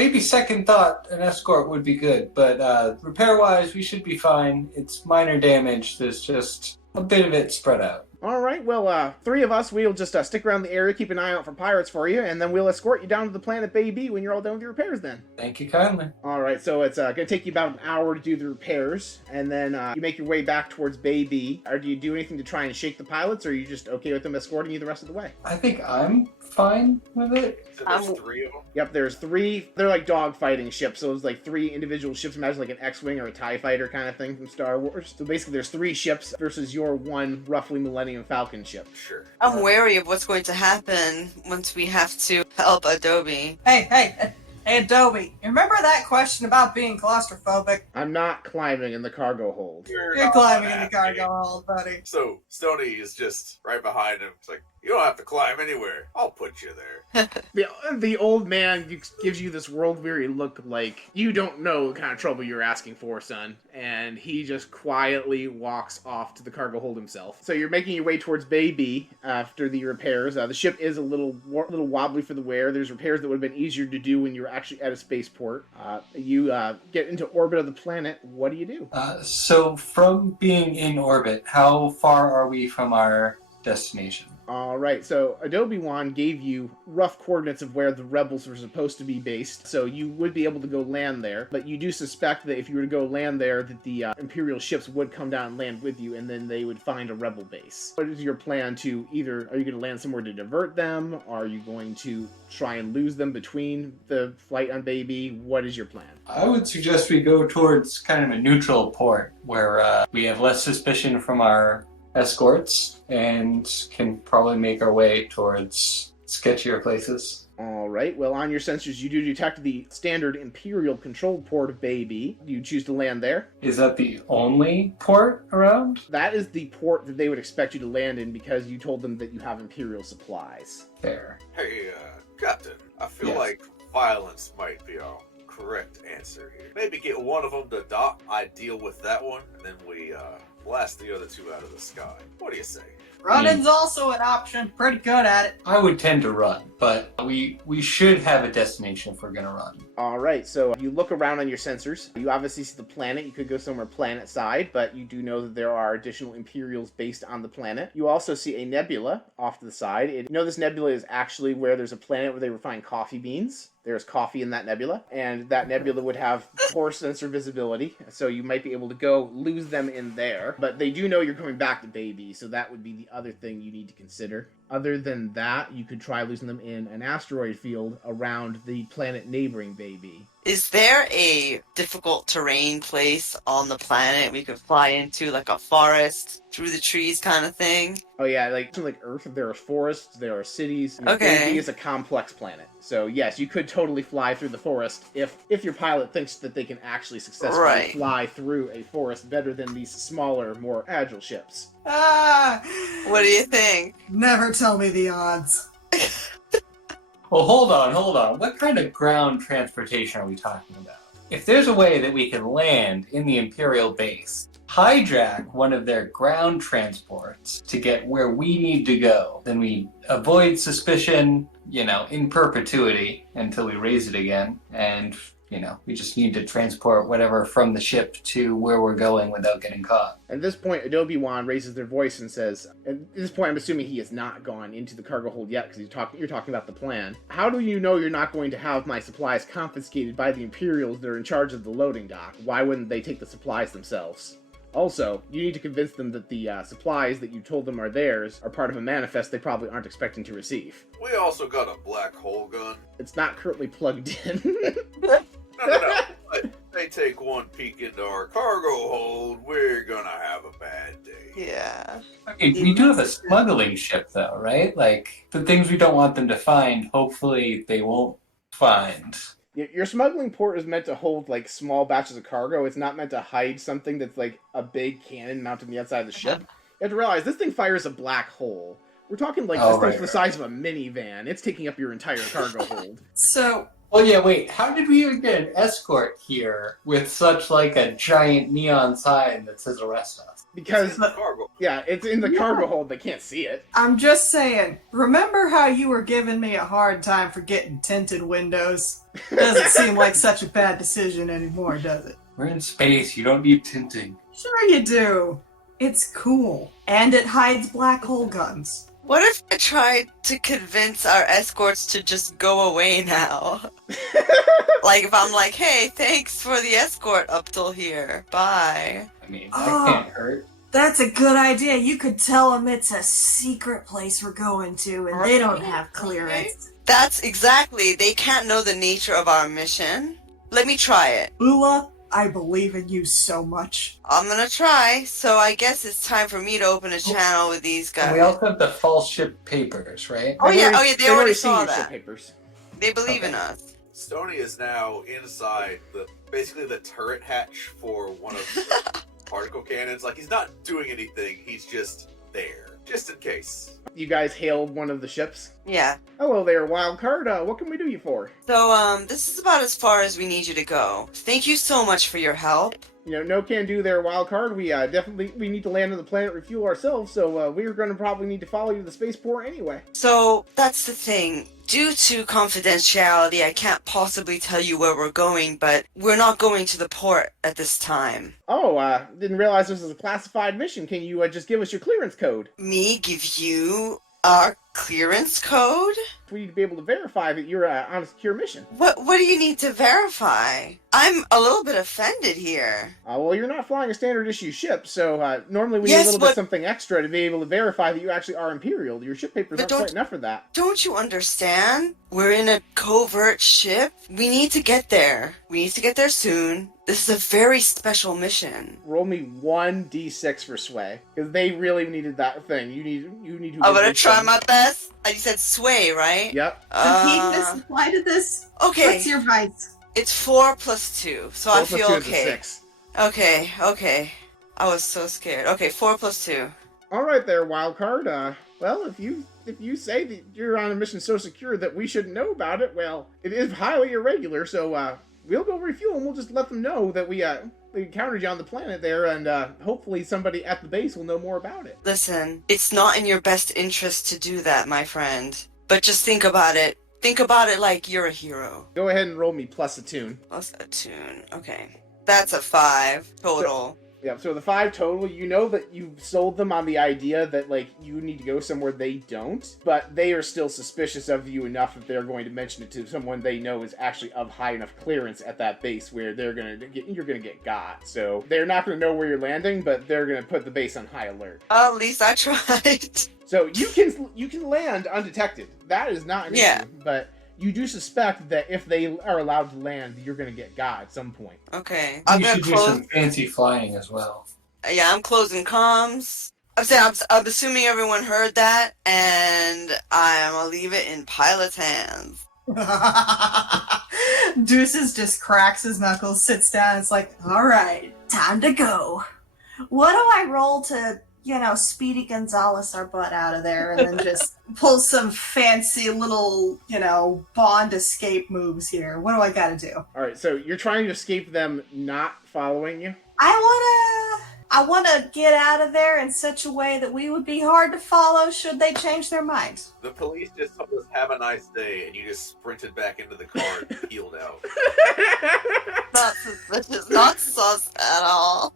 Maybe second thought, an escort would be good, but repair-wise, we should be fine. It's minor damage, there's just a bit of it spread out. Alright, well, three of us, we'll just stick around the area, keep an eye out for pirates for you, and then we'll escort you down to the planet Bay B when you're all done with your repairs then. Thank you kindly. Alright, so it's gonna take you about an hour to do the repairs, and then you make your way back towards Bay B. Or do you do anything to try and shake the pilots, or are you just okay with them escorting you the rest of the way? I think I'm fine with it. So there's 3 of them? Yep, there's 3, they're like dogfighting ships, so it's like 3 individual ships, imagine like an X-Wing or a TIE Fighter kind of thing from Star Wars. So basically there's 3 ships versus your 1 roughly Millennium Falcon ship. Sure. I'm wary of what's going to happen once we have to help Adobe. Hey, Adobe, remember that question about being claustrophobic? I'm not climbing in the cargo hold. You're climbing in the cargo hold, buddy. So Stony is just right behind him. It's like, you don't have to climb anywhere. I'll put you there. The old man gives you this world-weary look like, you don't know the kind of trouble you're asking for, son. And he just quietly walks off to the cargo hold himself. So you're making your way towards Bay B after the repairs. The ship is a little wobbly for the wear. There's repairs that would have been easier to do when you were actually at a spaceport. You get into orbit of the planet. What do you do? So from being in orbit, how far are we from our destination? Alright, so Adobe Wan gave you rough coordinates of where the rebels were supposed to be based, so you would be able to go land there, but you do suspect that if you were to go land there, that the Imperial ships would come down and land with you, and then they would find a rebel base. What is your plan to either, are you going to land somewhere to divert them? Are you going to try and lose them between the flight on Baby? What is your plan? I would suggest we go towards kind of a neutral port where we have less suspicion from our escorts and can probably make our way towards sketchier places. Alright, well on your sensors you do detect the standard Imperial controlled port of Baby. Do you choose to land there? Is that the only port around? That is the port that they would expect you to land in because you told them that you have Imperial supplies. Fair. Hey, Captain, I feel Yes. like violence might be our correct answer here. Maybe get one of them to dock, I deal with that one, and then we blast the other 2 out of the sky. What do you say? Running's also an option. Pretty good at it. I would tend to run, but we should have a destination if we're gonna run. Alright, so you look around on your sensors. You obviously see the planet. You could go somewhere planet side, but you do know that there are additional Imperials based on the planet. You also see a nebula off to the side. You know this nebula is actually where there's a planet where they refine coffee beans. There's coffee in that nebula, and that nebula would have poor sensor visibility, so you might be able to go lose them in there. But they do know you're coming back to Baby, so that would be the other thing you need to consider. Other than that, you could try losing them in an asteroid field around the planet neighboring Baby. Is there a difficult terrain place on the planet we could fly into, like a forest, through the trees kind of thing? Oh yeah, like Earth, there are forests, there are cities. Okay. Baby is a complex planet. So yes, you could totally fly through the forest if your pilot thinks that they can actually successfully Right. fly through a forest better than these smaller, more agile ships. Ah, What do you think? never tell me the odds. Well, hold on. What kind of ground transportation are we talking about? If there's a way that we can land in the Imperial base, hijack one of their ground transports to get where we need to go, then we avoid suspicion, in perpetuity until we raise it again, and, we just need to transport whatever from the ship to where we're going without getting caught. At this point, Adobe Wan raises their voice and says, at this point I'm assuming he has not gone into the cargo hold yet because you're talking about the plan. How do you know you're not going to have my supplies confiscated by the Imperials that are in charge of the loading dock? Why wouldn't they take the supplies themselves? Also, you need to convince them that the supplies that you told them are theirs are part of a manifest they probably aren't expecting to receive. We also got a black hole gun. It's not currently plugged in. No. But they take one peek into our cargo hold, we're gonna have a bad day. Yeah. Okay, we do have a smuggling ship, though, right? Like, the things we don't want them to find, hopefully they won't find. Your smuggling port is meant to hold, like, small batches of cargo. It's not meant to hide something that's, like, a big cannon mounted on the outside of the ship. You have to realize, this thing fires a black hole. We're talking, like, this thing's the size of a minivan. It's taking up your entire cargo hold. So, Well, yeah, wait, how did we even get an escort here with such, like, a giant neon sign that says arrest us? Because, Cargo. yeah, it's in the cargo hold. They can't see it. I'm just saying, remember how you were giving me a hard time for getting tinted windows? Doesn't seem like such a bad decision anymore, does it? We're in space, you don't need tinting. Sure you do. It's cool. And it hides black hole guns. What if I tried to convince our escorts to just go away now? Like, if I'm like, hey, thanks for the escort up till here. Bye. I mean, that can't hurt. That's a good idea. You could tell them it's a secret place we're going to and they don't have clearance. That's exactly. They can't know the nature of our mission. Let me try it. Ula, I believe in you so much. I'm gonna try. So I guess it's time for me to open a channel with these And guys. we also have the false ship papers, right? Oh yeah, they They've already seen saw your ship that. papers. They believe in us. Stony is now inside basically the turret hatch for one of the particle cannons. Like, he's not doing anything, he's just there. Just in case. You guys hailed one of the ships. Yeah. Hello there, Wildcard. What can we do you for? So, this is about as far as we need you to go. Thank you so much for your help. No can do there, Wildcard. We need to land on the planet, refuel ourselves, so we're going to probably need to follow you to the spaceport anyway. So, that's the thing. Due to confidentiality, I can't possibly tell you where we're going, but we're not going to the port at this time. Oh, didn't realize this was a classified mission. Can you just give us your clearance code? Me give you our clearance code? We need to be able to verify that you're on a secure mission. What do you need to verify? I'm a little bit offended here. Well, you're not flying a standard issue ship, so normally we need Yes, a little but- bit something extra to be able to verify that you actually are Imperial. Your ship papers But aren't quite enough for that. Don't you understand? We're in a covert ship. We need to get there. We need to get there soon. This is a very special mission. Roll me 1d6 for sway, because they really needed that thing. You need to. I'm gonna convince try them. my best. You said sway, right? Yep. Does heedness apply to this? Okay. What's your vice? It's 4 plus 2, so I 4 plus feel 2 is a okay. 6. Okay. I was so scared. Okay, 4 plus 2. All right, there, Wildcard. Well, if you say that you're on a mission so secure that we shouldn't know about it, well, it is highly irregular. So we'll go refuel and we'll just let them know that we encountered you on the planet there, and hopefully somebody at the base will know more about it. Listen, it's not in your best interest to do that, my friend. But just think about it. Think about it like you're a hero. Go ahead and roll me plus a tune. Plus a tune. Okay. That's a 5 total. Yeah, so the 5 total, you know that you sold them on the idea that, like, you need to go somewhere they don't, but they are still suspicious of you enough that they're going to mention it to someone they know is actually of high enough clearance at that base where you're gonna get got. So they're not gonna know where you're landing, but they're gonna put the base on high alert. At least I tried. So you can land undetected. That is not an issue, but you do suspect that if they are allowed to land, you're gonna get got at some point. Okay. I'm You gonna should do close. some fancy flying as well. Yeah, I'm closing comms. I'm assuming everyone heard that, and I'm gonna leave it in pilot's hands. Deuces just cracks his knuckles, sits down, it's like, alright, time to go. What do I roll to, Speedy Gonzalez our butt out of there and then just pull some fancy little, Bond escape moves here? What do I gotta do? Alright, so you're trying to escape them not following you? I wanna get out of there in such a way that we would be hard to follow should they change their minds. The police just told us, have a nice day, and you just sprinted back into the car and peeled out. Not suspicious, not sus at all.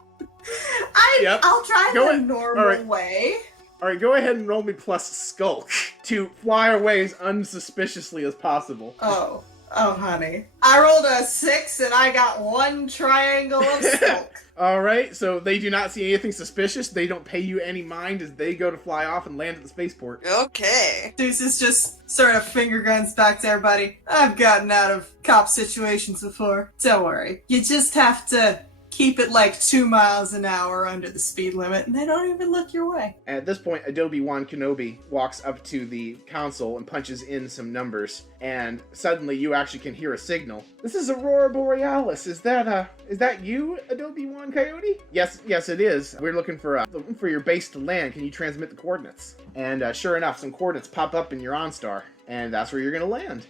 Yep. I'll try Go the ahead. normal Alright. way. Alright, go ahead and roll me plus skulk to fly away as unsuspiciously as possible. Oh, Oh, honey. I rolled a 6 and I got 1 triangle of silk. All right, so they do not see anything suspicious. They don't pay you any mind as they go to fly off and land at the spaceport. Okay. Deuces just sort of finger guns back to everybody. I've gotten out of cop situations before. Don't worry. You just have to keep it like 2 miles an hour under the speed limit, and they don't even look your way. At this point, Adobe Wan Kenobi walks up to the console and punches in some numbers, and suddenly you actually can hear a signal. This is Aurora Borealis. Is that you, Adobe Wan Coyote? Yes, it is. We're looking for your base to land. Can you transmit the coordinates? And sure enough, some coordinates pop up in your OnStar, and that's where you're gonna land.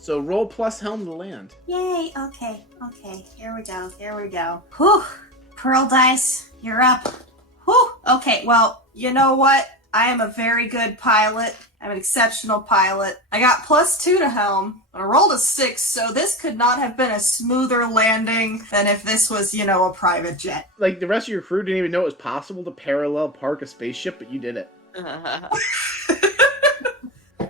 So roll plus helm to land. Yay, okay, here we go. Whew, Pearl Dice, you're up. Whew, okay, well, you know what? I am a very good pilot. I'm an exceptional pilot. I got +2 to helm, but I rolled a 6, so this could not have been a smoother landing than if this was, a private jet. Like, the rest of your crew didn't even know it was possible to parallel park a spaceship, but you did it.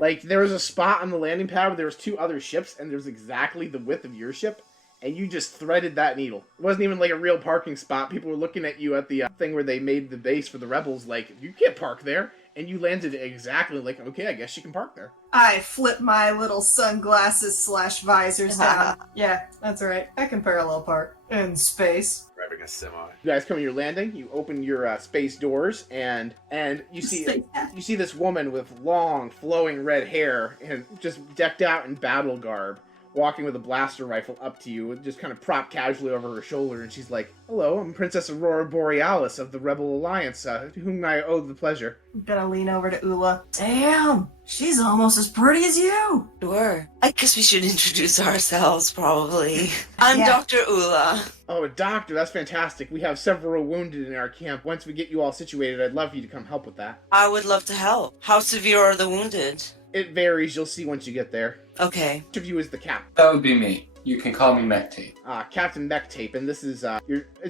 Like, there was a spot on the landing pad where there was 2 other ships, and there was exactly the width of your ship, and you just threaded that needle. It wasn't even like a real parking spot. People were looking at you at the thing where they made the base for the rebels, like, you can't park there. And you landed exactly like, okay, I guess you can park there. I flip my little sunglasses/visors down. Yeah, that's right. I can parallel park in space. Grabbing a semi. You guys come to your landing. You open your space doors, and you see this woman with long, flowing red hair and just decked out in battle garb, walking with a blaster rifle up to you, just kind of propped casually over her shoulder, and she's like, "Hello, I'm Princess Aurora Borealis of the Rebel Alliance, to whom I owe the pleasure." I'm gonna lean over to Ula. Damn, she's almost as pretty as you. Sure. I guess we should introduce ourselves, probably. I'm Yeah. Dr. Ula. Oh, a doctor, that's fantastic. We have several wounded in our camp. Once we get you all situated, I'd love for you to come help with that. I would love to help. How severe are the wounded? It varies, you'll see once you get there. Okay. Which of you is the captain? That would be me. You can call me Mectape. Captain Mechtape, and this is,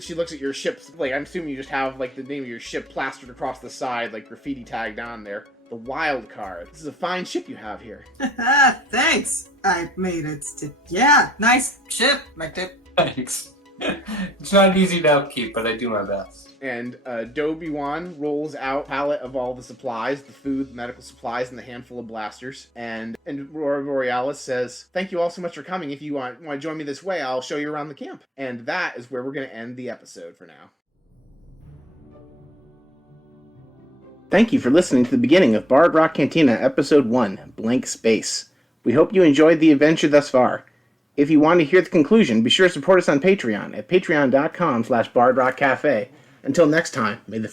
she looks at your ship's, like, I'm assuming you just have, like, the name of your ship plastered across the side, like, graffiti tagged on there. The Wild Card. This is a fine ship you have here. Thanks. I made it. Yeah, nice ship, Mectip. Thanks. It's not easy to upkeep, but I do my best. And Adobe Wan rolls out a pallet of all the supplies, the food, the medical supplies, and the handful of blasters. And Aurora Borealis says, "Thank you all so much for coming. If you want to join me this way, I'll show you around the camp." And that is where we're going to end the episode for now. Thank you for listening to the beginning of Bard Rock Cantina, Episode 1, Blank Space. We hope you enjoyed the adventure thus far. If you want to hear the conclusion, be sure to support us on Patreon at patreon.com/bardrockcafe. Until next time, may the